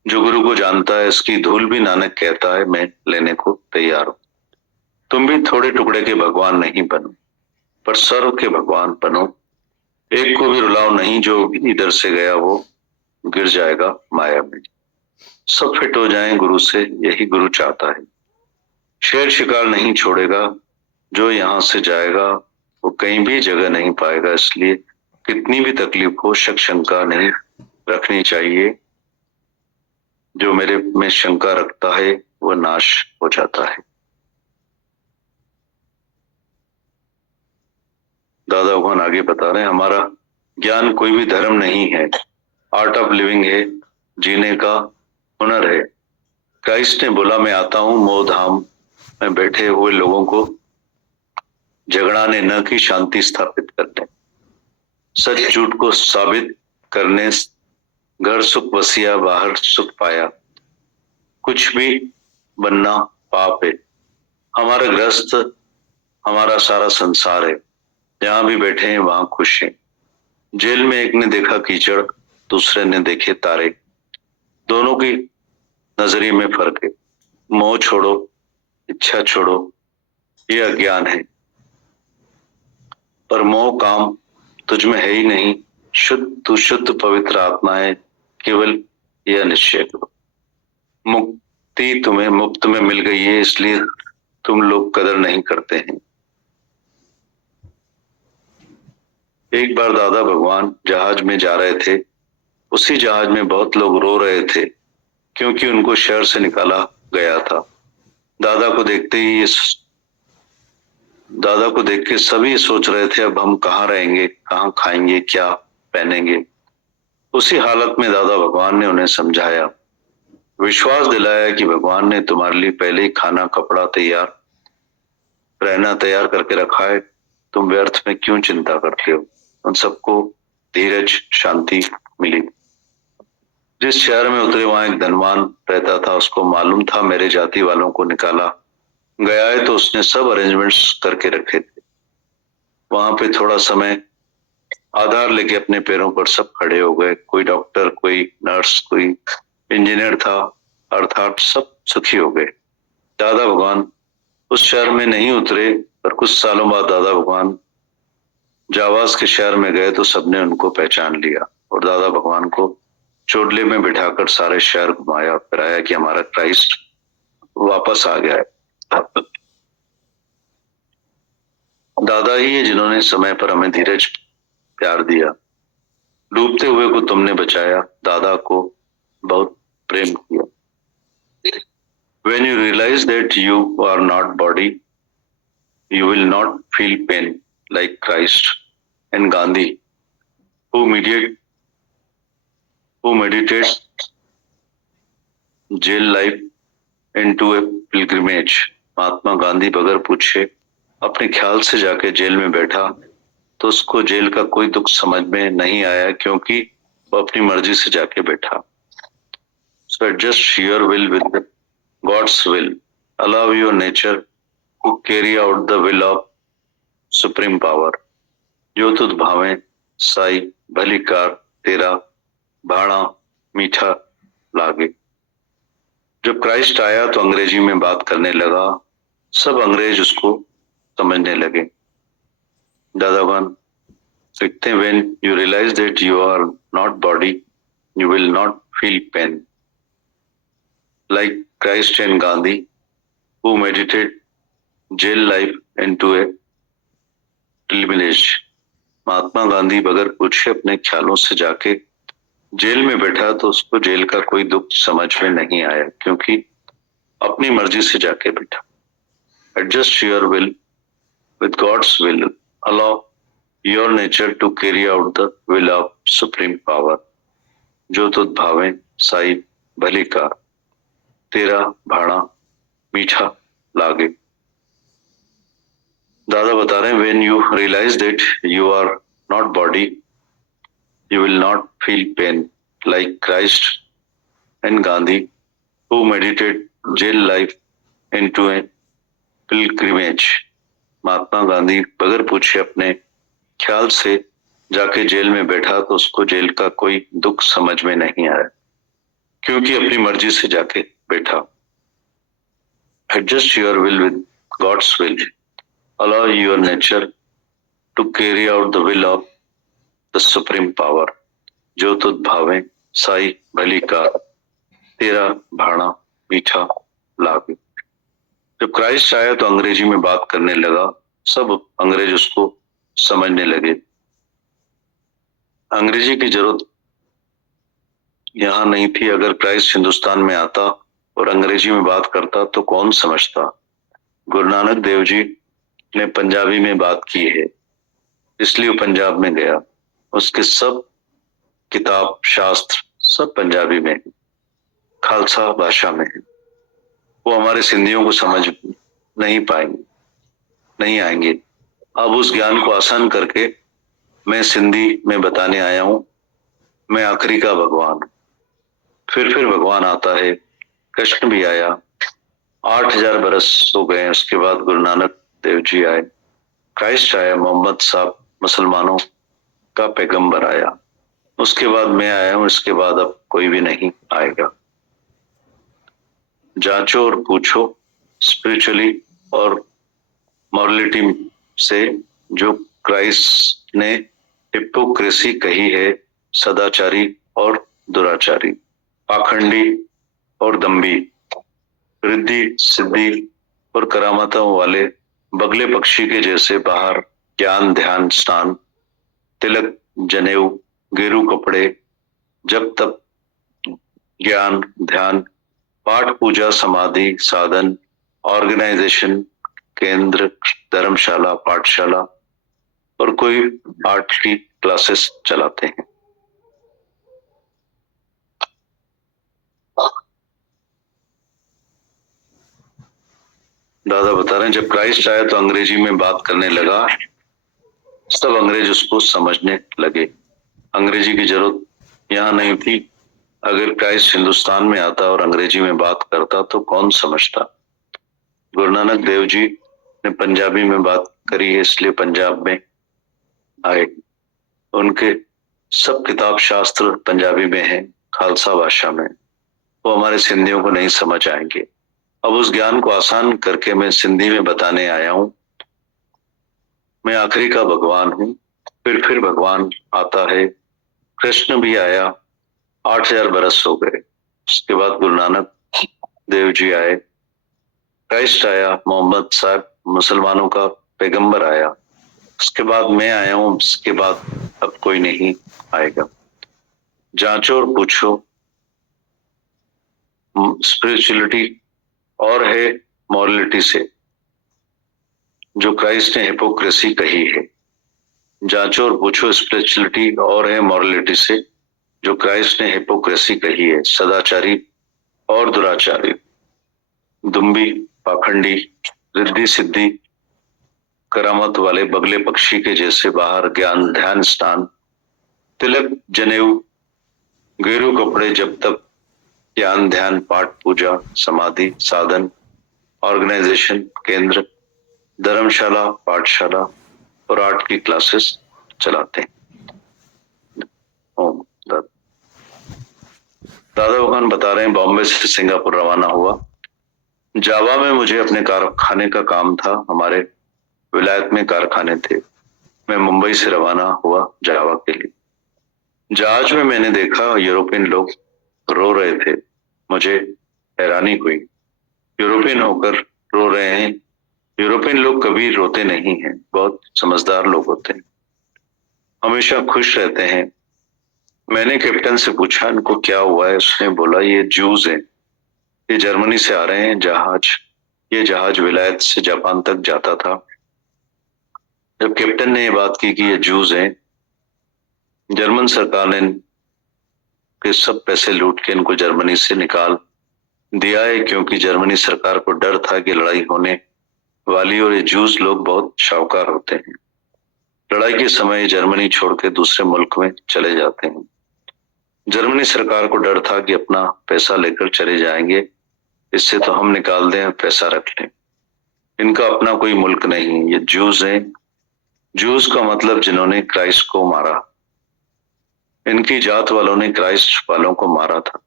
जो गुरु को जानता है इसकी धूल भी नानक कहता है मैं लेने को तैयार हूं। तुम भी थोड़े टुकड़े के भगवान नहीं बनो पर सर्व के भगवान बनो। एक को भी रुलाओ नहीं, जो इधर से गया वो गिर जाएगा माया में। सब फिट हो जाएं गुरु से, यही गुरु चाहता है। शेर शिकार नहीं छोड़ेगा, जो यहाँ से जाएगा वो कहीं भी जगह नहीं पाएगा। इसलिए कितनी भी तकलीफ हो शक शंका नहीं रखनी चाहिए। जो मेरे में शंका रखता है वह नाश हो जाता है। दादा भगवान आगे बता रहे हैं हमारा ज्ञान कोई भी धर्म नहीं है, आर्ट ऑफ लिविंग है, जीने का हुनर है। क्राइस्ट ने बोला मैं आता हूं मोह धाम में बैठे हुए लोगों को झगड़ाने न कि शांति स्थापित करने, सच झूठ को साबित करने। घर सुख बसिया बाहर सुख पाया, कुछ भी बनना पाप है। हमारा ग्रस्त हमारा सारा संसार है, जहां भी बैठे हैं वहां खुश हैं। जेल में एक ने देखा कीचड़, दूसरे ने देखे तारे। दोनों की नजरिए में फर्क है। मोह छोड़ो, इच्छा छोड़ो, ये अज्ञान है। पर मोह काम तुझ में है ही नहीं। तू शुद्ध पवित्र आत्मा है, केवल यह निश्चय करो। मुक्ति तुम्हें मुफ्त में मिल गई है, इसलिए तुम लोग कदर नहीं करते हैं। एक बार दादा भगवान जहाज में जा रहे थे। उसी जहाज में बहुत लोग रो रहे थे क्योंकि उनको शहर से निकाला गया था। दादा को देख के सभी सोच रहे थे अब हम कहाँ रहेंगे, कहाँ खाएंगे, क्या पहनेंगे। उसी हालत में दादा भगवान ने उन्हें समझाया, विश्वास दिलाया कि भगवान ने तुम्हारे लिए पहले ही खाना कपड़ा रहना तैयार करके रखा है। तुम व्यर्थ में क्यों चिंता करते हो। उन सबको धीरज शांति मिली। जिस शहर में उतरे वहां एक धनवान रहता था। उसको मालूम था मेरे जाति वालों को निकाला गया है, तो उसने सब अरेंजमेंट्स करके रखे थे। वहां पे थोड़ा समय आधार लेके अपने पैरों पर सब खड़े हो गए। कोई डॉक्टर, कोई नर्स, कोई इंजीनियर था, अर्थात सब सुखी हो गए। दादा भगवान उस शहर में नहीं उतरे, पर कुछ सालों बाद दादा भगवान जावास के शहर में गए तो सबने उनको पहचान लिया और दादा भगवान को चोटले में बिठाकर सारे शहर घुमाया फिराया कि हमारा क्राइस्ट वापस आ गया है। दादा ही है जिन्होंने समय पर हमें धीरज प्यार दिया। डूबते हुए को तुमने बचाया, दादा को बहुत प्रेम किया। When you realize that you are not body, you will not feel pain like Christ and Gandhi, who meditate jail life into a pilgrimage. Mahatma Gandhi बगैर पूछे अपने ख्याल से जाके जेल में बैठा तो उसको जेल का कोई दुख समझ में नहीं आया, क्योंकि वो अपनी मर्जी से जाके बैठा। So adjust your will with God's will. Allow your nature to carry out the will of supreme power. जो तुझ भावे साई भली कार तेरा भाड़ा मीठा लागे। जब क्राइस्ट आया तो अंग्रेजी में बात करने लगा। सब अंग्रेज उसको समझने लगे। दादा भगवान लिखते हैं, when you realize that you are not body, you will not feel pain. Like Christ and Gandhi, who meditate jail life into a pilgrimage. Mahatma Gandhi बगैर पूछे अपने ख्यालों से जाके जेल में बैठा तो उसको जेल का कोई दुख समझ में नहीं आया, क्योंकि अपनी मर्जी से जाके बैठा। Adjust your will with God's will. Allow your nature to carry out the will of supreme power. जो तुझ भावे साई भली कार तेरा भाड़ा मीठा लागे। दादा बता रहे हैं, when you realize that you are not body, you will not feel pain like Christ and Gandhi, who meditate jail life into a pilgrimage. Mahatma Gandhi बगैर पूछे अपने ख्याल से जाके जेल में बैठा तो उसको जेल का कोई दुख समझ में नहीं आया, क्योंकि अपनी मर्जी से जाके बैठा। Adjust your will with God's will. Allow your nature to carry out the will of the supreme power. जो तुझ भावे साई भली का, तेरा भाणा मीठा लागे। जब क्राइस्ट आया तो अंग्रेजी में बात करने लगा, सब अंग्रेज उसको समझने लगे। अंग्रेजी की जरूरत यहाँ नहीं थी। अगर क्राइस्ट हिंदुस्तान में आता और अंग्रेजी में बात करता तो कौन समझता। गुरु नानक देव जी ने पंजाबी में बात की है, इसलिए वो पंजाब में गया। उसके सब किताब शास्त्र सब पंजाबी में है, खालसा भाषा में है। वो हमारे सिंधियों को समझ नहीं पाएंगे, नहीं आएंगे। अब उस ज्ञान को आसान करके मैं सिंधी में बताने आया हूं, मैं आखिरी का भगवान। फिर भगवान आता है, कृष्ण भी आया, 8000 बरस हो गए। उसके बाद गुरु नानक देव जी आए, क्राइस्ट आया, मोहम्मद साहब मुसलमानों का पैगंबर आया। उसके बाद मैं आया हूं, इसके बाद अब कोई भी नहीं आएगा। जांचो और पूछो स्पिरिचुअली और मॉरलिटी से। जो क्राइस्ट ने हिपोक्रेसी कही है, सदाचारी और दुराचारी, पाखंडी और दम्भी, रिद्धि सिद्धि और करामतों वाले बगले पक्षी के जैसे बाहर ज्ञान ध्यान स्नान, तिलक जनेऊ गेरू कपड़े, जब तक ज्ञान ध्यान पाठ पूजा समाधि साधन, ऑर्गेनाइजेशन केंद्र, धर्मशाला पाठशाला और कोई आर्ट की क्लासेस चलाते हैं। दादा बता रहे हैं, जब क्राइस्ट आया तो अंग्रेजी में बात करने लगा, सब अंग्रेज उसको समझने लगे। अंग्रेजी की जरूरत यहाँ नहीं थी। अगर क्राइस्ट हिंदुस्तान में आता और अंग्रेजी में बात करता तो कौन समझता। गुरु नानक देव जी ने पंजाबी में बात करी है, इसलिए पंजाब में आए। उनके सब किताब शास्त्र पंजाबी में है, खालसा भाषा में। वो हमारे सिंधियों को नहीं समझ आएंगे। अब उस ज्ञान को आसान करके मैं सिंधी में बताने आया हूं, मैं आखिरी का भगवान हूं। फिर भगवान आता है, कृष्ण भी आया, 8000 बरस हो गए। उसके बाद गुरु नानक देव जी आए, क्राइस्ट आया, मोहम्मद साहब मुसलमानों का पैगंबर आया। उसके बाद मैं आया हूं, उसके बाद अब कोई नहीं आएगा। जांचो और पूछो स्पिरिचुअलिटी और है मॉरलिटी से। जो क्राइस्ट ने हिपोक्रेसी कही है। जांचो और पूछो स्पिरिचुअलिटी और है मॉरलिटी से। जो क्राइस्ट ने हिपोक्रेसी कही है, सदाचारी और दुराचारी, दुम्बी पाखंडी, रिद्धि सिद्धि करामत वाले बगले पक्षी के जैसे बाहर ज्ञान ध्यान स्नान, तिलक जनेऊ गेरू कपड़े, जब तक ज्ञान ध्यान पाठ पूजा समाधि साधन, ऑर्गेनाइजेशन केंद्र, धर्मशाला पाठशाला और आर्ट की क्लासेस चलाते हैं। ओम दादा भगवान बता रहे हैं, बॉम्बे से सिंगापुर रवाना हुआ। जावा में मुझे अपने कारखाने का काम था, हमारे विलायत में कारखाने थे। मैं मुंबई से रवाना हुआ जावा के लिए। जहाज में मैंने देखा यूरोपियन लोग रो रहे थे। मुझे हैरानी हुई, यूरोपियन होकर रो रहे हैं। यूरोपियन लोग कभी रोते नहीं हैं, बहुत समझदार लोग होते हैं, हमेशा खुश रहते हैं। मैंने कैप्टन से पूछा इनको क्या हुआ है। उसने बोला ये जूस हैं, ये जर्मनी से आ रहे हैं जहाज। ये जहाज विलायत से जापान तक जाता था। जब कैप्टन ने ये बात की कि ये जूस हैं, जर्मन सरकार ने के सब पैसे लूट के इनको जर्मनी से निकाल दिया है, क्योंकि जर्मनी सरकार को डर था कि लड़ाई होने वाली और ये जूस लोग बहुत शाहूकार होते हैं। लड़ाई के समय जर्मनी छोड़ के दूसरे मुल्क में चले जाते हैं। जर्मनी सरकार को डर था कि अपना पैसा लेकर चले जाएंगे, इससे तो हम निकाल दें, पैसा रख लें। इनका अपना कोई मुल्क नहीं, ये जूस हैं। जूस का मतलब जिन्होंने क्राइस्ट को मारा, इनकी जात वालों ने क्राइस्ट वालों को मारा था।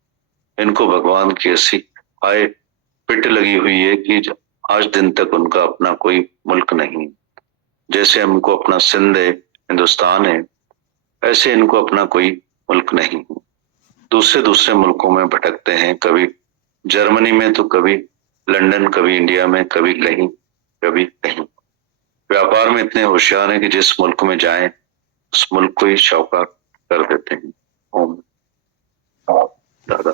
इनको भगवान की ऐसी आए पिट लगी हुई है कि आज दिन तक उनका अपना कोई मुल्क नहीं। जैसे हमको अपना सिंध है, हिंदुस्तान है, ऐसे इनको अपना कोई मुल्क नहीं। दूसरे दूसरे मुल्कों में भटकते हैं, कभी जर्मनी में तो कभी लंदन, कभी इंडिया में, कभी कहीं कभी कहीं। व्यापार में इतने होशियार हैं कि जिस मुल्क में जाएं उस मुल्क को ही शाहूकार कर देते हैं। ओम दादा।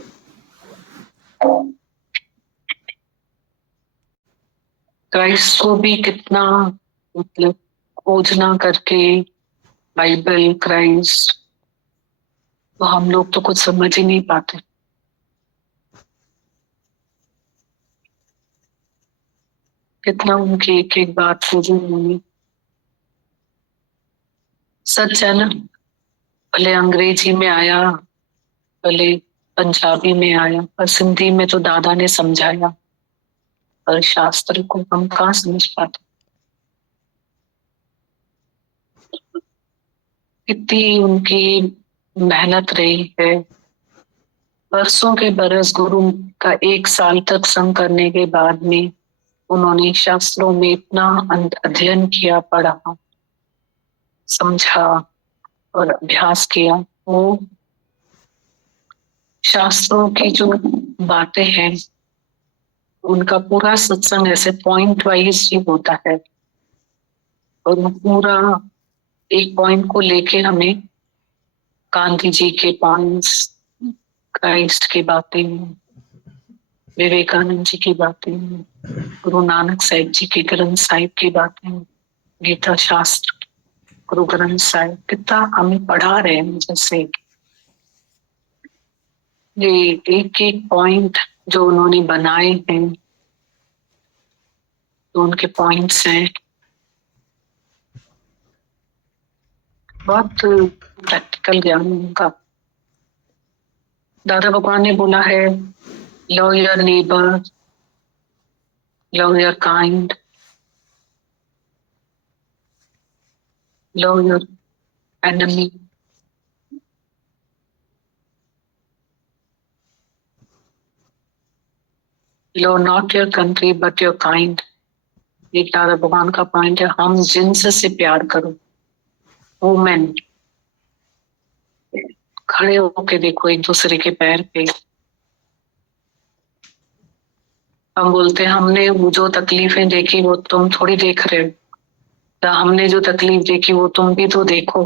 क्राइस्ट को भी कितना मतलब खोजना करके, बाइबल, क्राइस्ट, तो हम लोग तो कुछ समझ ही नहीं पाते। कितना उनकी एक एक बात खोजी होंगी। सच है ना, भले अंग्रेजी में आया, भले पंजाबी में आया, पर सिंधी में तो दादा ने समझाया, और शास्त्र को हम कहाँ समझ पाते। कितनी उनकी मेहनत रही है, बरसों के बरस गुरु का 1 साल तक संग करने के बाद में उन्होंने शास्त्रों में इतना अध्ययन किया, पढ़ा, समझा और अभ्यास किया। वो शास्त्रों की जो बातें हैं, उनका पूरा सत्संग ऐसे पॉइंट वाइज ही होता है, और वो पूरा एक पॉइंट को लेके हमें गांधी जी के पॉइंट्स, क्राइस्ट की बातें, विवेकानंद जी की बातें, गुरु नानक साहिब जी के ग्रंथ साहिब की बातें, गीता शास्त्र, गुरु ग्रंथ साहिब, कितना हमें पढ़ा रहे हैं। जैसे ये एक एक पॉइंट जो उन्होंने बनाए हैं, तो उनके पॉइंट्स हैं, बहुत प्रैक्टिकल ज्ञान उनका। दादा भगवान ने बोला है, love your neighbour, love your kind, love your enemy. Love not your country but your kind. ये दादा भगवान का पॉइंट है, हम जिन्स से प्यार करो। वुमेन, खड़े होके देखो एक दूसरे के पैर पे। हम बोलते हैं हमने वो जो तकलीफें देखी वो तुम थोड़ी देख रहे हो, तो हमने जो तकलीफ देखी वो तुम भी तो देखो।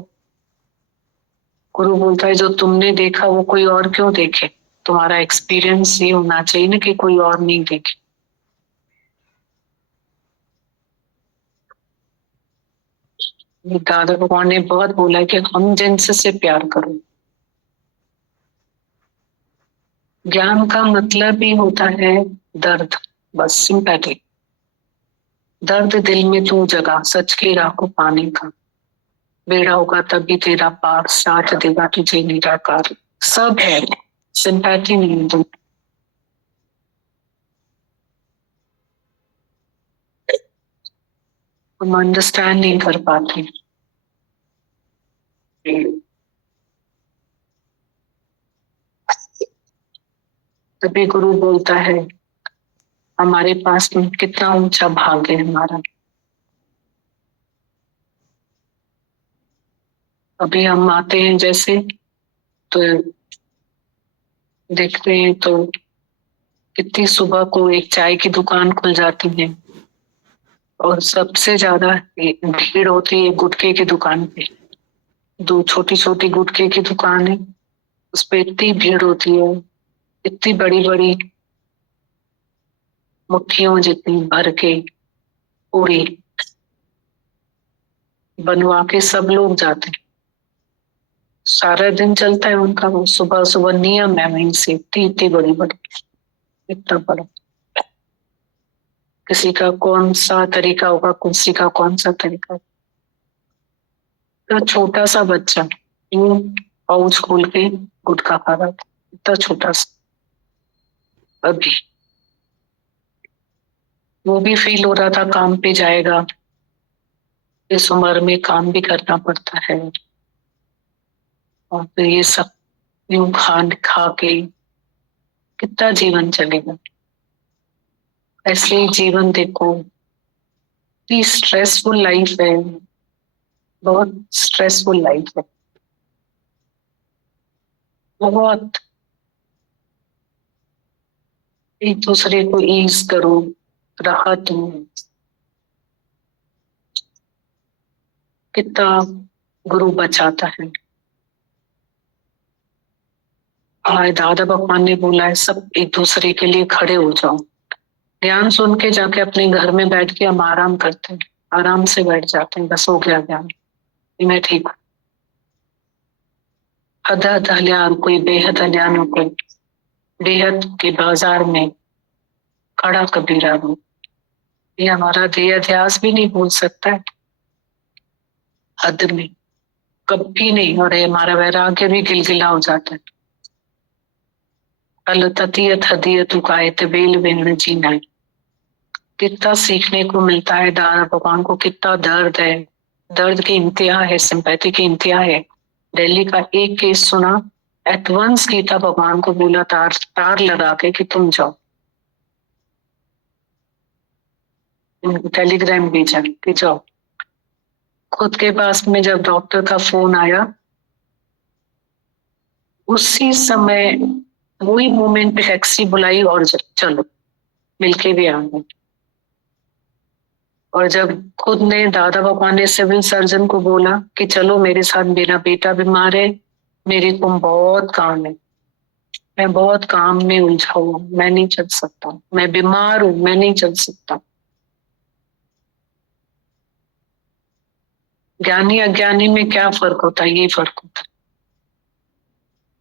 गुरु बोलता है जो तुमने देखा वो कोई और क्यों देखे, तुम्हारा एक्सपीरियंस ये होना चाहिए ना कि कोई और नहीं देखे। दादा भगवान ने बहुत बोला है कि हम जिनसे से प्यार करो। ज्ञान का मतलब ही होता है दर्द, बस सिंपैथी। दर्द दिल में तू जगा, सच की राह को पाने का। बेड़ा होगा तभी तेरा पार, साथ देगा तुझे निराकार। सब है, सिंपैथी नहीं है। हम अंडरस्टैंड नहीं कर पाते। तभी गुरु बोलता है हमारे पास में कितना ऊंचा भाग्य है हमारा। अभी हम आते हैं जैसे, तो देखते हैं तो कितनी सुबह को एक चाय की दुकान खुल जाती है, और सबसे ज्यादा भीड़ होती है गुटखे की दुकान पे। 2 छोटी छोटी गुटखे की दुकान है, उस पे इतनी भीड़ होती है, इतनी बड़ी बड़ी मुट्ठियों जितनी भर के पूरी बनवा के सब लोग जाते हैं। सारा दिन चलता है उनका, वो सुबह सुबह नियम है वहीं से, इतनी बड़ी बड़ी, इतना बड़ा। किसी का कौन सा तरीका होगा, किसी का कौन सा तरीका। तो छोटा सा बच्चा यूं पाउच खोल के गुटखा खा रहा था, इतना छोटा सा। अभी वो भी फील हो रहा था काम पे जाएगा, इस उम्र में काम भी करना पड़ता है, और फिर ये सब यूं खा के कितना जीवन चलेगा। ऐसे ही जीवन देखो, इतनी स्ट्रेसफुल लाइफ है, बहुत स्ट्रेसफुल लाइफ है, बहुत। एक दूसरे को ईज करो, राहत हो, कितना गुरु बचाता है। हमारे दादा भगवान ने बोला है, सब एक दूसरे के लिए खड़े हो जाओ। ज्ञान सुन के जाके अपने घर में बैठ के हम आराम करते हैं, आराम से बैठ जाते हैं, बस हो गया ज्ञान, मैं ठीक हूँ। हद हल्यान कोई बेहद हल्यान कोई बेहद के बाजार में खड़ा कबीरा हो। ये हमारा ध्येय अध्यास भी नहीं भूल सकता है, हद में कभी नहीं। और ये हमारा वैराग्य भी गिलगिला हो जाता है। अल ततीयत हदीयत उकायत बेल वेण जीना। कितना सीखने को मिलता है दादा भगवान को, कितना दर्द है, दर्द की इंतहा है, सिंपैथी की इंतहा है। दिल्ली का एक केस सुना, एट वंस गीता भगवान को बोला तार लगा के कि तुम जाओ, टेलीग्राम भेजा कि जाओ। खुद के पास में जब डॉक्टर का फोन आया, उसी समय वही मोमेंट पे टैक्सी बुलाई और चलो मिलके भी आ गए। और जब खुद ने दादा भगवान ने सिविल सर्जन को बोला कि चलो मेरे साथ, मेरा बेटा बीमार है, मेरे को बहुत काम है, मैं बहुत काम में उलझा हुआ हूँ, मैं नहीं चल सकता, मैं बीमार हूं, मैं नहीं चल सकता। ज्ञानी अज्ञानी में क्या फर्क होता है? ये फर्क होता है।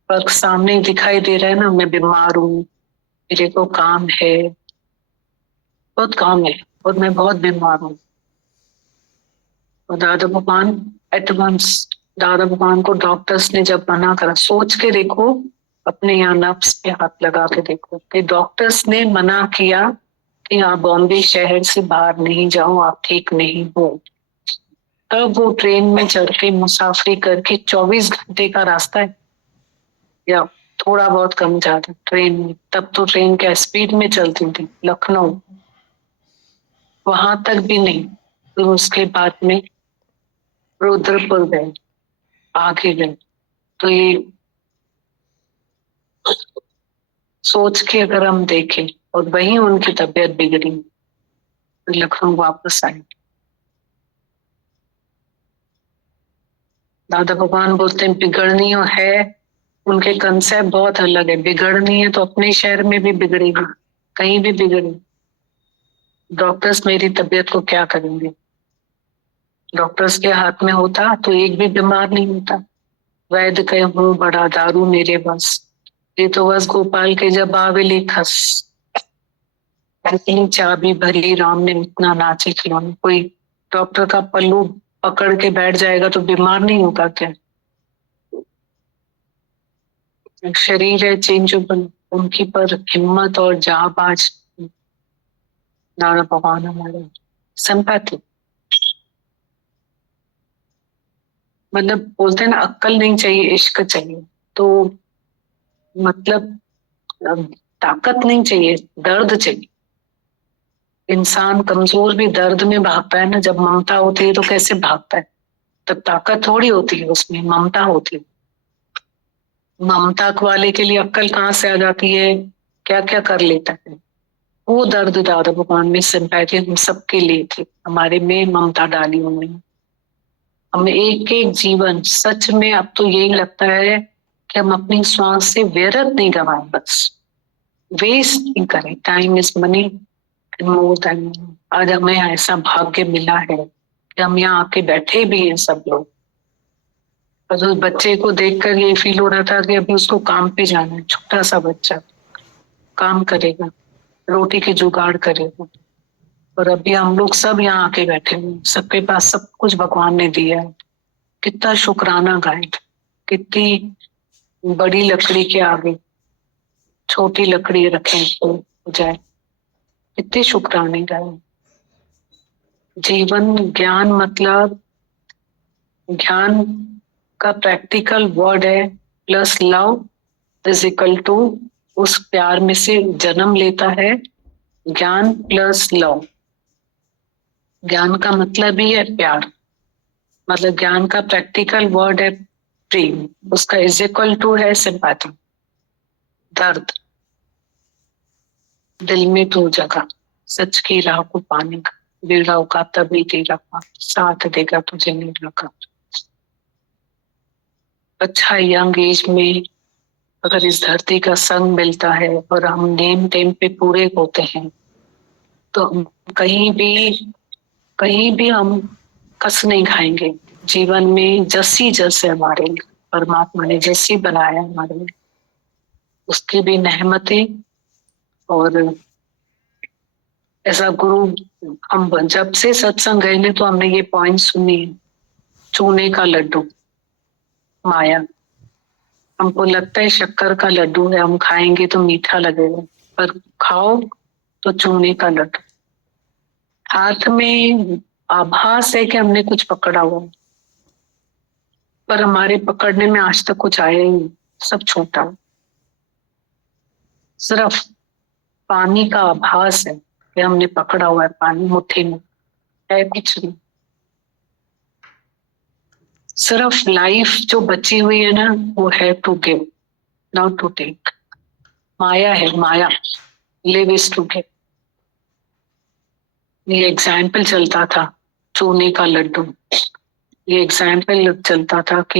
फर्क सामने दिखाई दे रहा है ना, मैं बीमार हूँ, मेरे को काम है, बहुत काम है, और मैं बहुत बीमार हूँ। और दादा भगवान एडवांस, दादा भगवान को डॉक्टर्स ने जब मना करा, सोच के देखो, अपने यहाँ नफ्स पे हाथ लगा के देखो कि डॉक्टर्स ने मना किया कि आप बॉम्बे शहर से बाहर नहीं जाओ, आप ठीक नहीं हो। तब वो ट्रेन में चढ़ के मुसाफरी करके 24 घंटे का रास्ता है, या थोड़ा बहुत कम ज्यादा ट्रेन में, तब तो ट्रेन क्या स्पीड में चलती थी, लखनऊ, वहां तक भी नहीं। फिर उसके बाद में रुद्रपुर गए, आगे गए। तो ये सोच के अगर हम देखें, और वहीं उनकी तबीयत बिगड़ी, फिर लखनऊ वापस आए। दादा भगवान बोलते हैं बिगड़नी है, उनके कंसेप्ट बहुत अलग है। बिगड़नी है तो अपने शहर में भी बिगड़ेगी, कहीं भी बिगड़ेगी। डॉक्टर्स मेरी तबीयत को क्या करेंगे? डॉक्टर्स के हाथ में होता तो एक भी बीमार नहीं होता। वैद्य कहे हूँ बड़ा दारू मेरे बस, ये तो बस गोपाल के जब आवे लेखस, इतनी चाबी भरी राम ने इतना नाचे खिलौने। कोई डॉक्टर का पल्लू पकड़ के बैठ जाएगा तो बीमार नहीं होगा क्या? शरीर है चेंजेबल, उनकी पर हिम्मत और जाबाज दादा भगवान हमारे। सिंपैथी मतलब बोलते हैं ना, अक्ल नहीं चाहिए, इश्क चाहिए। तो मतलब ताकत नहीं चाहिए, दर्द चाहिए। इंसान कमजोर भी दर्द में भागता है ना, जब ममता होती है तो कैसे भागता है? तब ताकत थोड़ी होती है, उसमें ममता होती है। ममता वाले के लिए अक्ल कहाँ से आ जाती है, क्या क्या कर लेता है। वो दर्द दादा भगवान में सिंपैथी हम सबके लिए थी, हमारे में ममता डाली उन्होंने। हमें एक एक जीवन, सच में अब तो यही लगता है कि हम अपनी श्वास से व्यर्थ नहीं गवाए, बस वेस्ट नहीं करें। Time is money, more than. आज हमें ऐसा भाग्य मिला है कि हम यहाँ आके बैठे भी हैं सब लोग। और उस बच्चे को देखकर ये फील हो रहा था कि अभी उसको काम पे जाना है, छोटा सा बच्चा काम करेगा, रोटी की जुगाड़ करेगा। और अभी हम लोग सब यहाँ आके बैठे हुए, सबके पास सब कुछ भगवान ने दिया है। कितना शुक्राना गाए, कितनी बड़ी लकड़ी के आगे छोटी लकड़ी रखें तो हो जाए। कितने शुक्राने गाए। जीवन ज्ञान मतलब ज्ञान का प्रैक्टिकल वर्ड है, plus love is equal to, उस प्यार में से जन्म लेता है ज्ञान प्लस लव। ज्ञान का मतलब ही है प्यार, मतलब ज्ञान का प्रैक्टिकल वर्ड है प्रेम, उसका इज इक्वल टू है सिंपैथी, दर्द। दिल में तो जगह सच की राह को पाने का, बेड़ा का तभी तेरा पार, साथ देगा तुझे मेरा का। अच्छा यंग एज में अगर इस धरती का संग मिलता है और हम नेम टेम पे पूरे होते हैं तो हम कहीं भी हम कस नहीं खाएंगे। जीवन में जैसी जैसे हमारे परमात्मा ने जैसी बनाया हमारे लिए, उसकी भी नेहमतें। और ऐसा गुरु, हम जब से सत्संग गए ने तो हमने ये पॉइंट सुनी है, चूने का लड्डू माया। हमको लगता है शक्कर का लड्डू है, हम खाएंगे तो मीठा लगेगा, पर खाओ तो चूने का लड्डू। हाथ में आभास है कि हमने कुछ पकड़ा हुआ, पर हमारे पकड़ने में आज तक कुछ आया ही नहीं, सब छोटा। सिर्फ पानी का आभास है कि हमने पकड़ा हुआ है, पानी मुट्ठी में है, कुछ नहीं। सिर्फ लाइफ जो बची हुई है ना, वो है to give not to take. माया है, माया। Live is to give. ये एग्जाम्पल चलता था चूने का लड्डू, ये एग्जाम्पल चलता था कि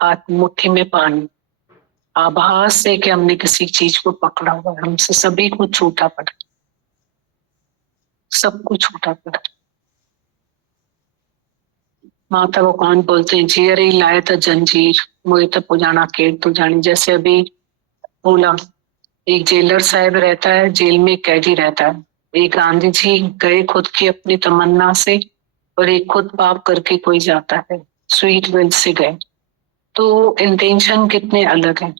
हाथ मुट्ठी में पानी, आभास है कि हमने किसी चीज को पकड़ा हुआ है। हमसे सभी को छूटा पड़ा, सबको छूटा पड़ा। माता को कौन बोलते हैं, जियर ही लाए था जंजीर, मुझे तो पुजाना केर तो जानी। जैसे अभी बोला, एक जेलर साहब रहता है, जेल में कैदी रहता है। एक गांधी जी गए खुद की अपनी तमन्ना से, और एक खुद पाप करके कोई जाता है, स्वीट विल से गए। तो इंटेंशन कितने अलग है।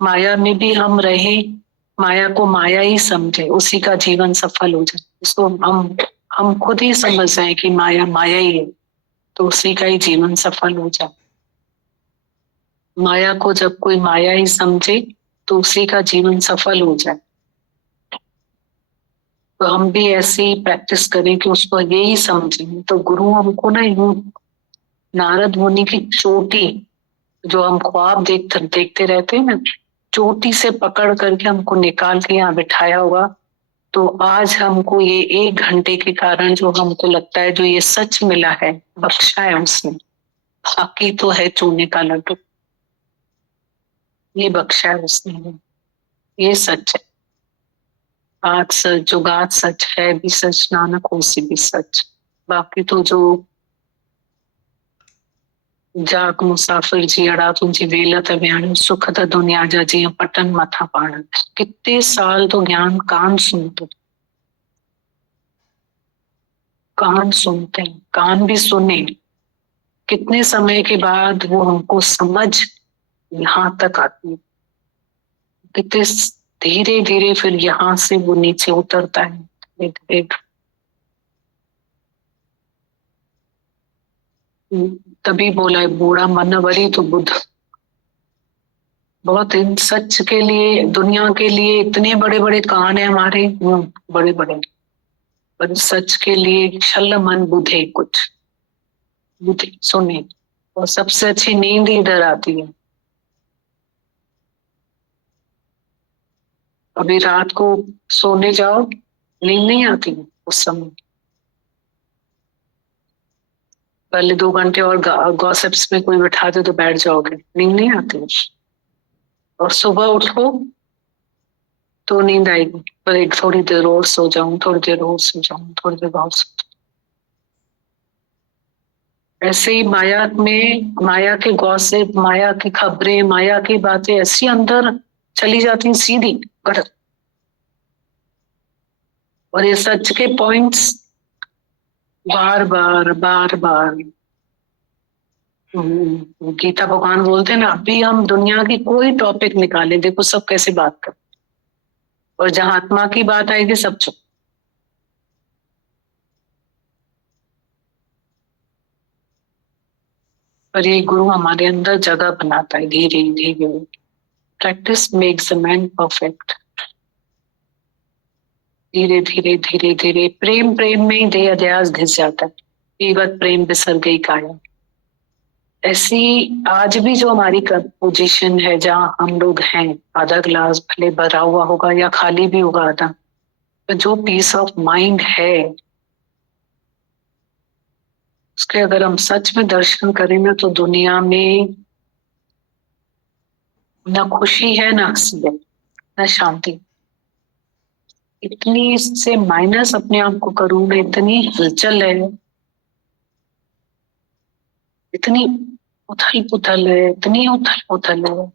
माया में भी हम रहे, माया को माया ही समझे, उसी का जीवन सफल हो जाए। इसको हम खुद ही समझ जाए कि माया माया ही है, तो उसी का ही जीवन सफल हो जाए। माया को जब कोई माया ही समझे तो उसी का जीवन सफल हो जाए। तो हम भी ऐसे ही प्रैक्टिस करें कि उसको यही समझें। तो गुरु हमको ना यूं नारद मुनि की चोटी, जो हम ख्वाब देखते रहते हैं ना, चोटी से पकड़ करके हमको निकाल के यहाँ बिठाया होगा। तो आज हमको ये 1 घंटे के कारण जो हमको लगता है, जो ये सच मिला है, बख्शा है उसने। बाकी तो है चूने का लड्डू, ये बख्शा है उसने, ये सच है। आज सच, जुगात सच है भी सच, नानक होसी भी सच। बाकी तो जो जाग मुसाफिर जी अड़ा तुझी वेलत व्याण, सुख त दुनिया जा जी पटन मथा पाण। कितने साल तो ज्ञान कान सुनते, कान सुनते, कान भी सुने, कितने समय के बाद वो हमको समझ यहाँ तक आती है। कितने धीरे धीरे फिर यहाँ से वो नीचे उतरता है। तभी बोला है, बूढ़ा मन वरी तो बुद्ध। बहुत इन सच के लिए, दुनिया के लिए इतने बड़े बड़े कान है हमारे, बड़े बड़े, पर सच के लिए छल मन बुद्धे, कुछ बुद्धि सुने। और सबसे अच्छी नींद इधर आती है। अभी रात को सोने जाओ, नींद नहीं आती उस समय। पहले 2 घंटे और गॉसिप्स में कोई बैठा दे तो बैठ जाओगे, नींद नहीं आती। और सुबह उठो तो नींद आएगी, पर एक थोड़ी देर और सो जाऊं, थोड़ी देर और सो जाऊं, थोड़ी देर और सो जाऊं। ऐसे ही माया में, माया के गॉसिप, माया की खबरें, माया की बातें ऐसी अंदर चली जाती हैं सीधी गलत। और ये सच के पॉइंट्स बार बार बार बार, गीता भगवान बोलते हैं ना, अभी हम दुनिया की कोई टॉपिक निकाले, देखो सब कैसे बात कर, और जहां आत्मा की बात आएगी सब चुप। पर ये गुरु हमारे अंदर जगह बनाता है धीरे धीरे। Practice makes a man perfect. धीरे धीरे धीरे धीरे प्रेम प्रेम में ही देह अध्यास घिस जाता है। पीवत प्रेम बिसर गई काया। ऐसी आज भी जो हमारी पोजीशन है जहाँ हम लोग हैं, आधा ग्लास भले भरा हुआ होगा या खाली भी होगा आधा, तो जो पीस ऑफ माइंड है उसके अगर हम सच में दर्शन करें ना, तो दुनिया में न खुशी है, न हंसी है, न शांति। इतनी इससे माइनस अपने आप को करूं मैं, इतनी हलचल है, इतनी उथल पुथल है, इतनी उथल पुथल है।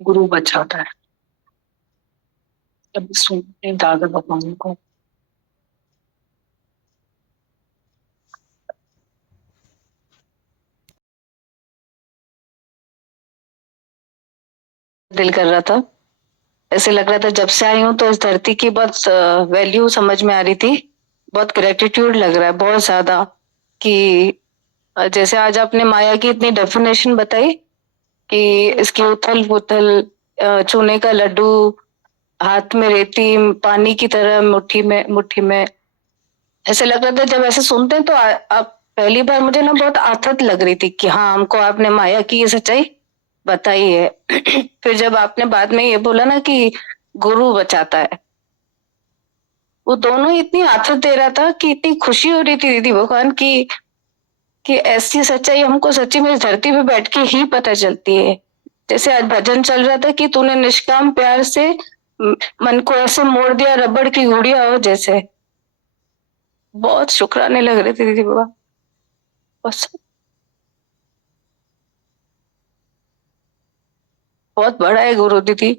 गुरु बचाता है। जब सुनते दादा भगवान को, दिल कर रहा था, ऐसे लग रहा था जब से आई हूँ तो इस धरती की बहुत वैल्यू समझ में आ रही थी। बहुत ग्रेटिट्यूड लग रहा है, बहुत ज्यादा, कि जैसे आज आपने माया की इतनी डेफिनेशन बताई कि इसकी उथल पुथल, चूने का लड्डू हाथ में रेती, पानी की तरह मुट्ठी में ऐसे लग रहा था। जब ऐसे सुनते हैं तो आप पहली बार मुझे ना बहुत आथत लग रही थी कि हाँ, हमको आपने माया की ये सच्चाई बताई है। फिर जब आपने बाद में ये बोला ना कि गुरु बचाता है, वो दोनों ही इतनी आथत दे रहा था कि इतनी खुशी हो रही थी दीदी भगवान की, कि ऐसी सच्चाई हमको सच्ची में इस धरती पे बैठ के ही पता चलती है। जैसे आज भजन चल रहा था कि तूने निष्काम प्यार से मन को ऐसे मोड़ दिया, रबड़ की गुड़िया हो जैसे। बहुत शुक्राने लग रहे थे दीदी बाबा, बस बहुत बड़ा है गुरु दीदी।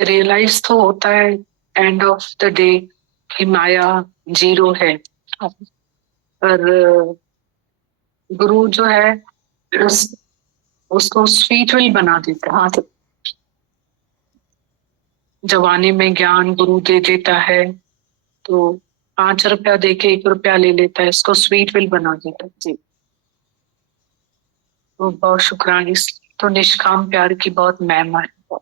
रियलाइज तो होता है एंड ऑफ द डे कि माया जीरो है, पर गुरु जो है उसको स्वीट विल बना देता है। हाँ, जवानी में ज्ञान गुरु दे देता है तो 5 रुपया दे के 1 रुपया ले लेता है, इसको स्वीट विल बना देता है जी। तो बहुत शुक्राना। तो निष्काम प्यार की बहुत महिमा है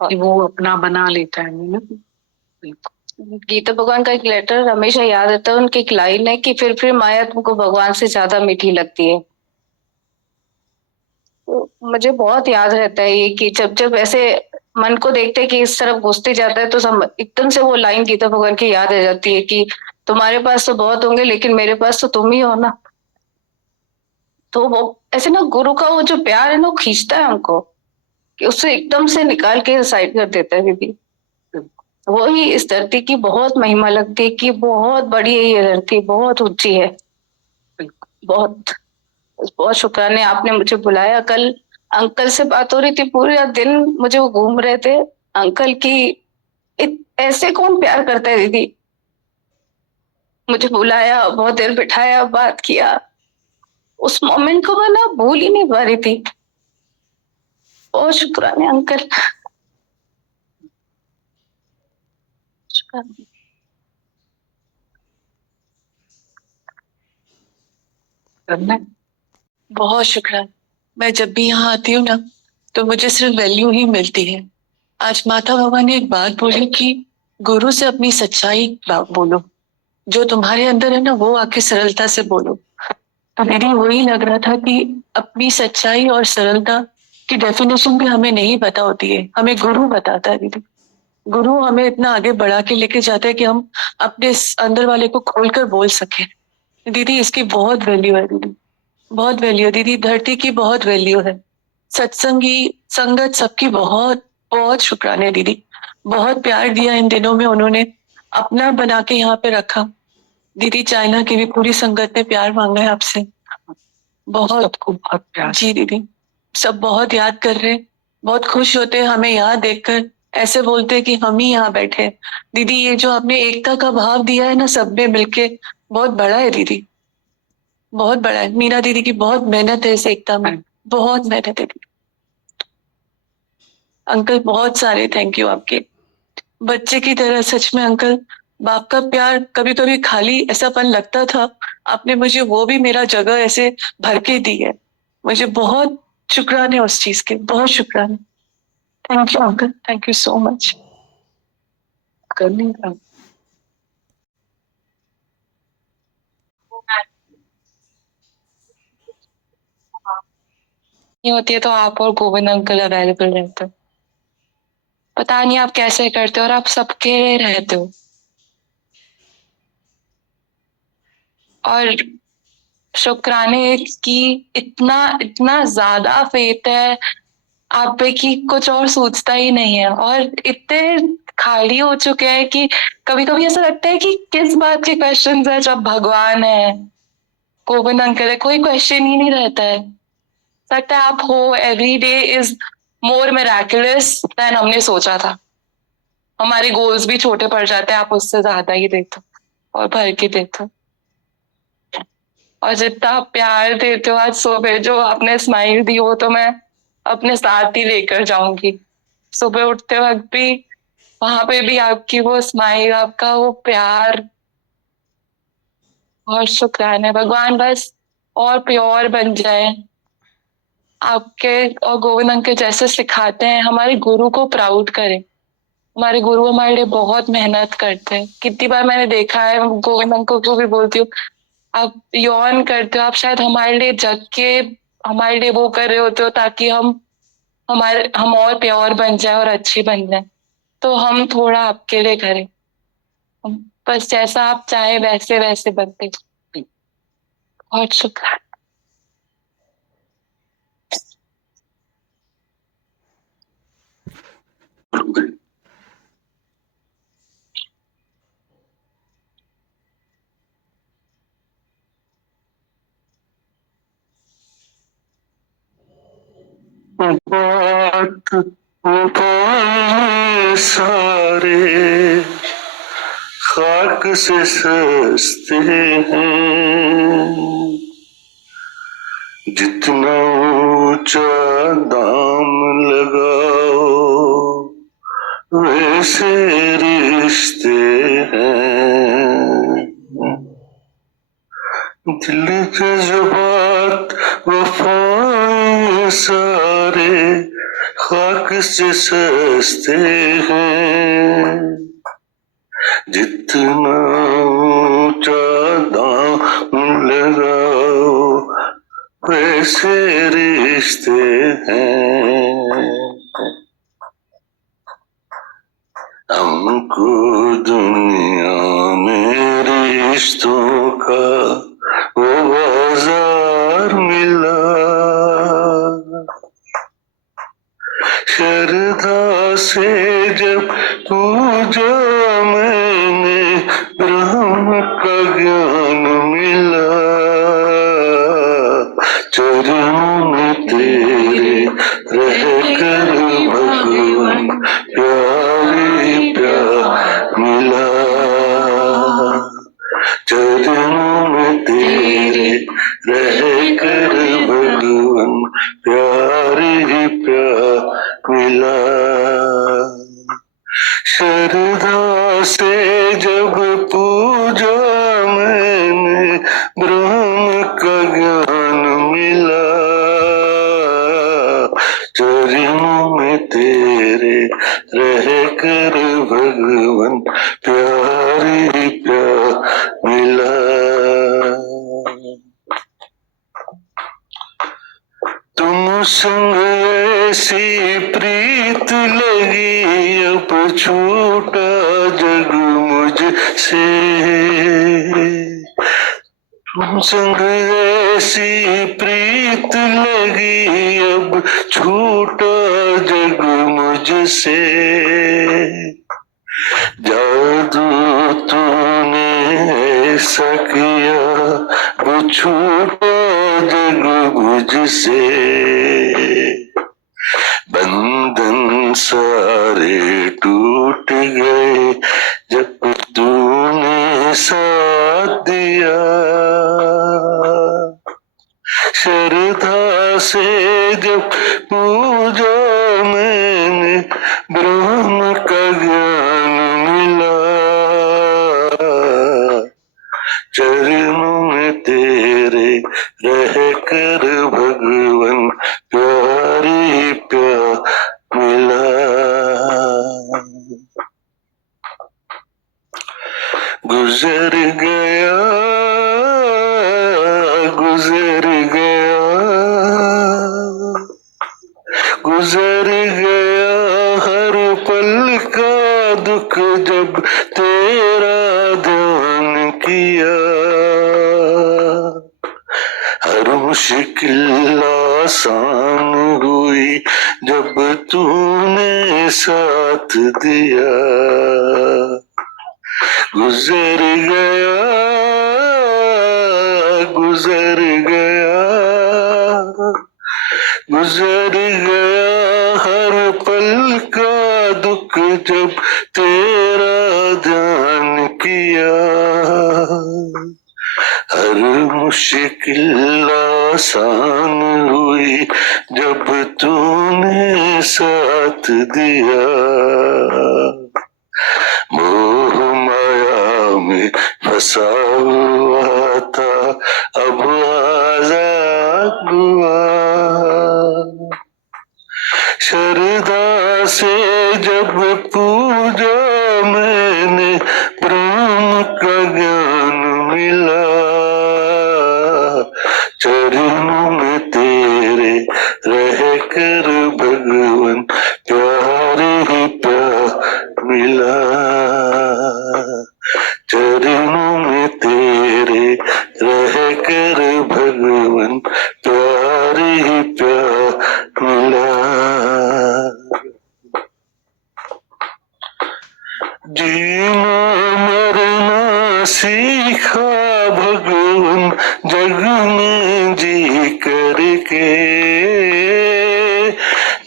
कि वो अपना बना लेता है ना। गीता भगवान का एक लेटर हमेशा याद रहता है, उनकी एक लाइन है कि फिर माया तुमको भगवान से ज्यादा मीठी लगती है। तो मुझे बहुत याद रहता है ये कि जब जब ऐसे मन को देखते हैं कि इस तरफ घुसते जाता है तो एकदम से वो लाइन गीता भगवान की याद आ जाती है कि तुम्हारे पास तो बहुत होंगे लेकिन मेरे पास तो तुम ही हो ना। तो वो ऐसे ना गुरु का वो जो प्यार है ना, वो खींचता है हमको कि उससे एकदम से निकाल के साइड कर देता है दीदी। वो ही इस धरती की बहुत महिमा लगती है कि बहुत बड़ी है ये धरती, बहुत ऊंची है। बहुत बहुत शुक्राने आपने मुझे बुलाया। कल अंकल से बात हो रही थी, पूरा दिन मुझे वो घूम रहे थे अंकल की ऐसे कौन प्यार करता है दीदी। मुझे बुलाया, बहुत देर बिठाया, बात किया। उस मोमेंट को मैं ना भूल ही नहीं पा रही थी। बहुत शुक्राने अंकल। करना बहुत शुक्राना। मैं जब भी यहाँ आती हूँ ना तो मुझे सिर्फ वैल्यू ही मिलती है। आज माता बाबा ने एक बात बोली कि गुरु से अपनी सच्चाई बोलो, जो तुम्हारे अंदर है ना वो आके सरलता से बोलो। तो दीदी वही लग रहा था कि अपनी सच्चाई और सरलता की डेफिनेशन भी हमें नहीं पता होती है, हमें गुरु बताता है दीदी। गुरु हमें इतना आगे बढ़ा के लेके जाता है कि हम अपने अंदर वाले को खोलकर बोल सके। दीदी इसकी बहुत वैल्यू है दीदी, बहुत वैल्यू है दीदी। धरती की बहुत वैल्यू है, सत्संगी संगत सबकी बहुत बहुत शुक्राने दीदी। बहुत प्यार दिया इन दिनों में, उन्होंने अपना बना के यहाँ पे रखा। दीदी चाइना की भी पूरी संगत ने प्यार मांगा है आपसे, बहुत सबको बहुत प्यार। जी दीदी, सब बहुत याद कर रहे, बहुत खुश होते हैं हमें यहाँ देखकर, ऐसे बोलते हैं कि हम ही यहाँ बैठे हैं। दीदी ये जो आपने एकता का भाव दिया है ना सबने मिलके, बहुत बड़ा है दीदी, बहुत बड़ा है। मीरा दीदी की बहुत मेहनत है इस एकता में, बहुत मेहनत है दीदी। अंकल बहुत सारे थैंक यू आपके, बच्चे की तरह। सच में अंकल, बाप का प्यार कभी कभी खाली ऐसापन लगता था, आपने मुझे वो भी मेरा जगह ऐसे भर के दी है। मुझे बहुत शुक्राने उस चीज के, बहुत शुक्राने। Thank you uncle, thank you so much. करने का नहीं होती है तो आप और गोविंद अंकल अवेलेबल रहते हो। पता नहीं आप कैसे करते हो, और आप सबके लिए रहते हो। और शुक्राने की इतना इतना ज्यादा फेथ है आप पे कि कुछ और सोचता ही नहीं है। और इतने खाली हो चुके हैं कि कभी कभी ऐसा लगता है कि किस बात के क्वेश्चन है, जब भगवान है, गोविंद अंकल है, कोई क्वेश्चन ही नहीं रहता है। लगता है आप हो, every day is more miraculous than हमने सोचा था। हमारे गोल्स भी छोटे पड़ जाते हैं, आप उससे ज्यादा ही देते हो और भर के देते हो। और जितना प्यार देते हो आज सुबह जो आपने स्माइल दी, हो तो मैं अपने साथ ही लेकर जाऊंगी। सुबह उठते वक्त भी वहां पे भी आपकी वो स्माइल, आपका वो प्यार। बहुत शुक्राना है भगवान, बस और प्योर बन जाए आपके। और गोविंद अंकल जैसे सिखाते हैं, हमारे गुरु को प्राउड करें। हमारे गुरु हमारे लिए बहुत मेहनत करते हैं। कितनी बार मैंने देखा है, गोविंद अंकल को भी बोलती हूँ, आप यौन करते हो, आप शायद हमारे लिए जग के हमारे लिए वो कर रहे होते हो ताकि हम और प्योर बन जाए और अच्छे बन जाए। तो हम थोड़ा आपके लिए करें, बस जैसा आप चाहे वैसे वैसे बनते। बहुत शुक्रिया। बात वफाए सारे खाक से सस्ते हैं, जितना ऊंचा दाम लगाओ वैसे रिश्ते हैं। दिल जज्बात वफाए सारे खाक से सस्ते हैं, जितना ऊंचा दाम लगाओ वैसे रिश्ते हैं। हमको दुनिया में रिश्तों का वो बाजार मिला, श्रद्धा से जब पूजा मैंने ब्रह्म का ज्ञान मिला। चरणों में तेरे रहकर भगवान प्यार ही प्यार मिला। चरणों में तेरे रहकर भगवान प्यार ही प्यार मिला। श्रद्धा से जब पूजा मैंने ब्रह्म का ज्ञान मिला। चरणों में तेरे रहकर भगवान प्यार ही प्यार मिला। तुम संग ऐसी प्रीत लगी, अब छूटा जग मुझसे। तुम संग ऐसी प्रीत लगी, अब छूटा जग मुझसे। जादू तूने ऐसा किया, वो छूटा जग मुझसे। बंधन सारे टूट गए जब तूने साथ दिया। श्रद्धा से जब पूजा मैंने ब्रह्म का ज्ञान रह कर भगवन प्यार ही प्यार मिला। गुजर गया गुजर गया गुजर गया हर पल का दुख जब तेरा ध्यान किया। हर मुश्किल आसान हुई जब तूने साथ दिया। गुजर गया गुजर गया गुजर गया हर पल का दुख जब तेरा ध्यान किया। हर मुश्किल आसान हुई जब तूने साथ दिया। मोह माया में फंसा हुआ था अब आजाद हुआ। श्रद्धा से जब पूजा मैंने प्रेम का ज्ञान मिला। चरणों में तेरे रह कर भगवन प्यार ही प्यार मिला। चरणों में तेरे रह कर भगवन प्यार ही प्यार मिला। जीना मरना सीखा भगवन जग में जी करके।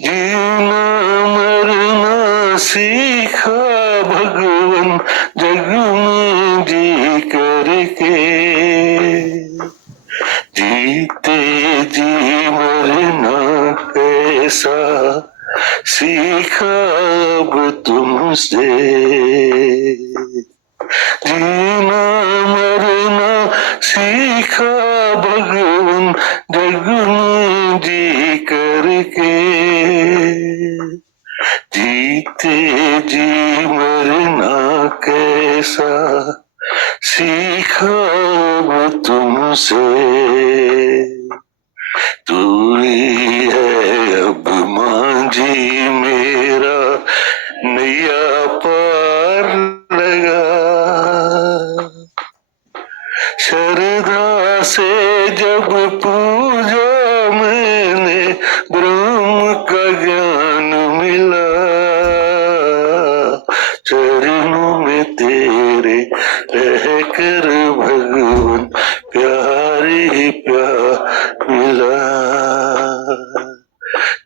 जीना मरना सीखा भगवन जग में जी करके। जीते जी मरना कैसा सीखा अब तुमसे। जीना मरना सीखा भगवन जग में जी करके। जीते जी मरना कैसा सीखा अब तुमसे। तू ही है अब मांझी मेरा नैया पार लगा। श्रद्धा से जब पूजा मैंने ब्रह्म का ज्ञान मिला। चरणों में तेरे रह कर भगवन प्यार ही प्यार मिला।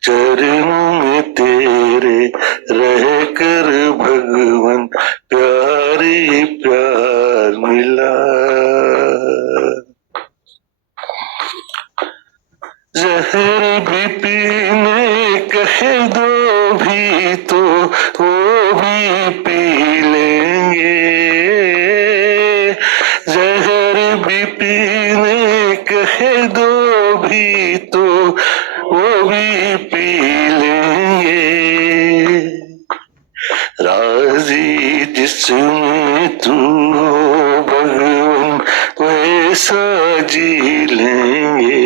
चरणों में तेरे रह कर भगवन प्यार ही प्यार मिला। जहर भी पीने कहे दो भी तो वो भी पी लेंगे। जहर भी पीने कहे दो भी तो वो भी पी लेंगे। राजी जिसमें तू हो भगवन वैसा जी लेंगे।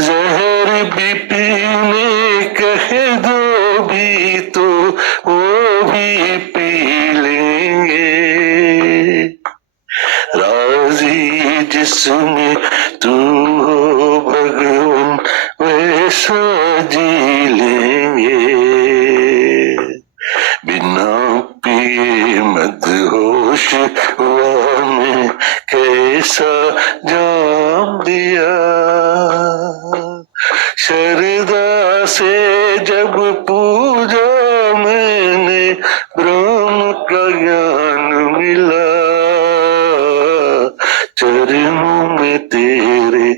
जहर भी पीने कहे दो भी तो वो भी पी लेंगे। राजी जिसमें तू हो भगवन वैसा जी लेंगे। बिना पिए मदहोश हुआ में कैसा जाम दिया। श्रद्धा से जब पूजा मैंने ब्रह्म का ज्ञान मिला। चरणों में तेरे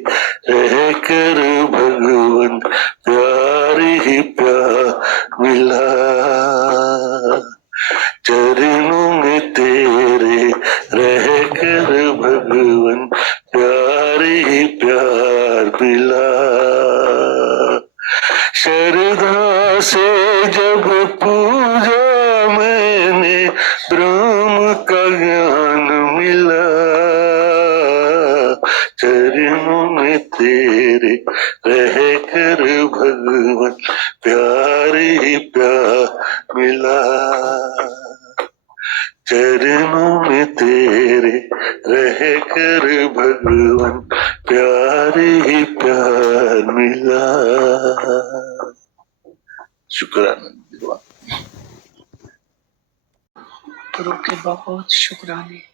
रह कर भगवन प्यार ही प्यार मिला। चरणों में तेरे रह कर भगवन प्यार ही प्यार मिला। श्रद्धा से जब पूजा मैंने ब्रह्म का ज्ञान मिला। चरणों में तेरे रह कर भगवान प्यार ही प्यार मिला। चरणों में तेरे रह कर भगवान प्यार ही प्यार मिला। शुक्राना। गुरु के बहुत शुक्राने।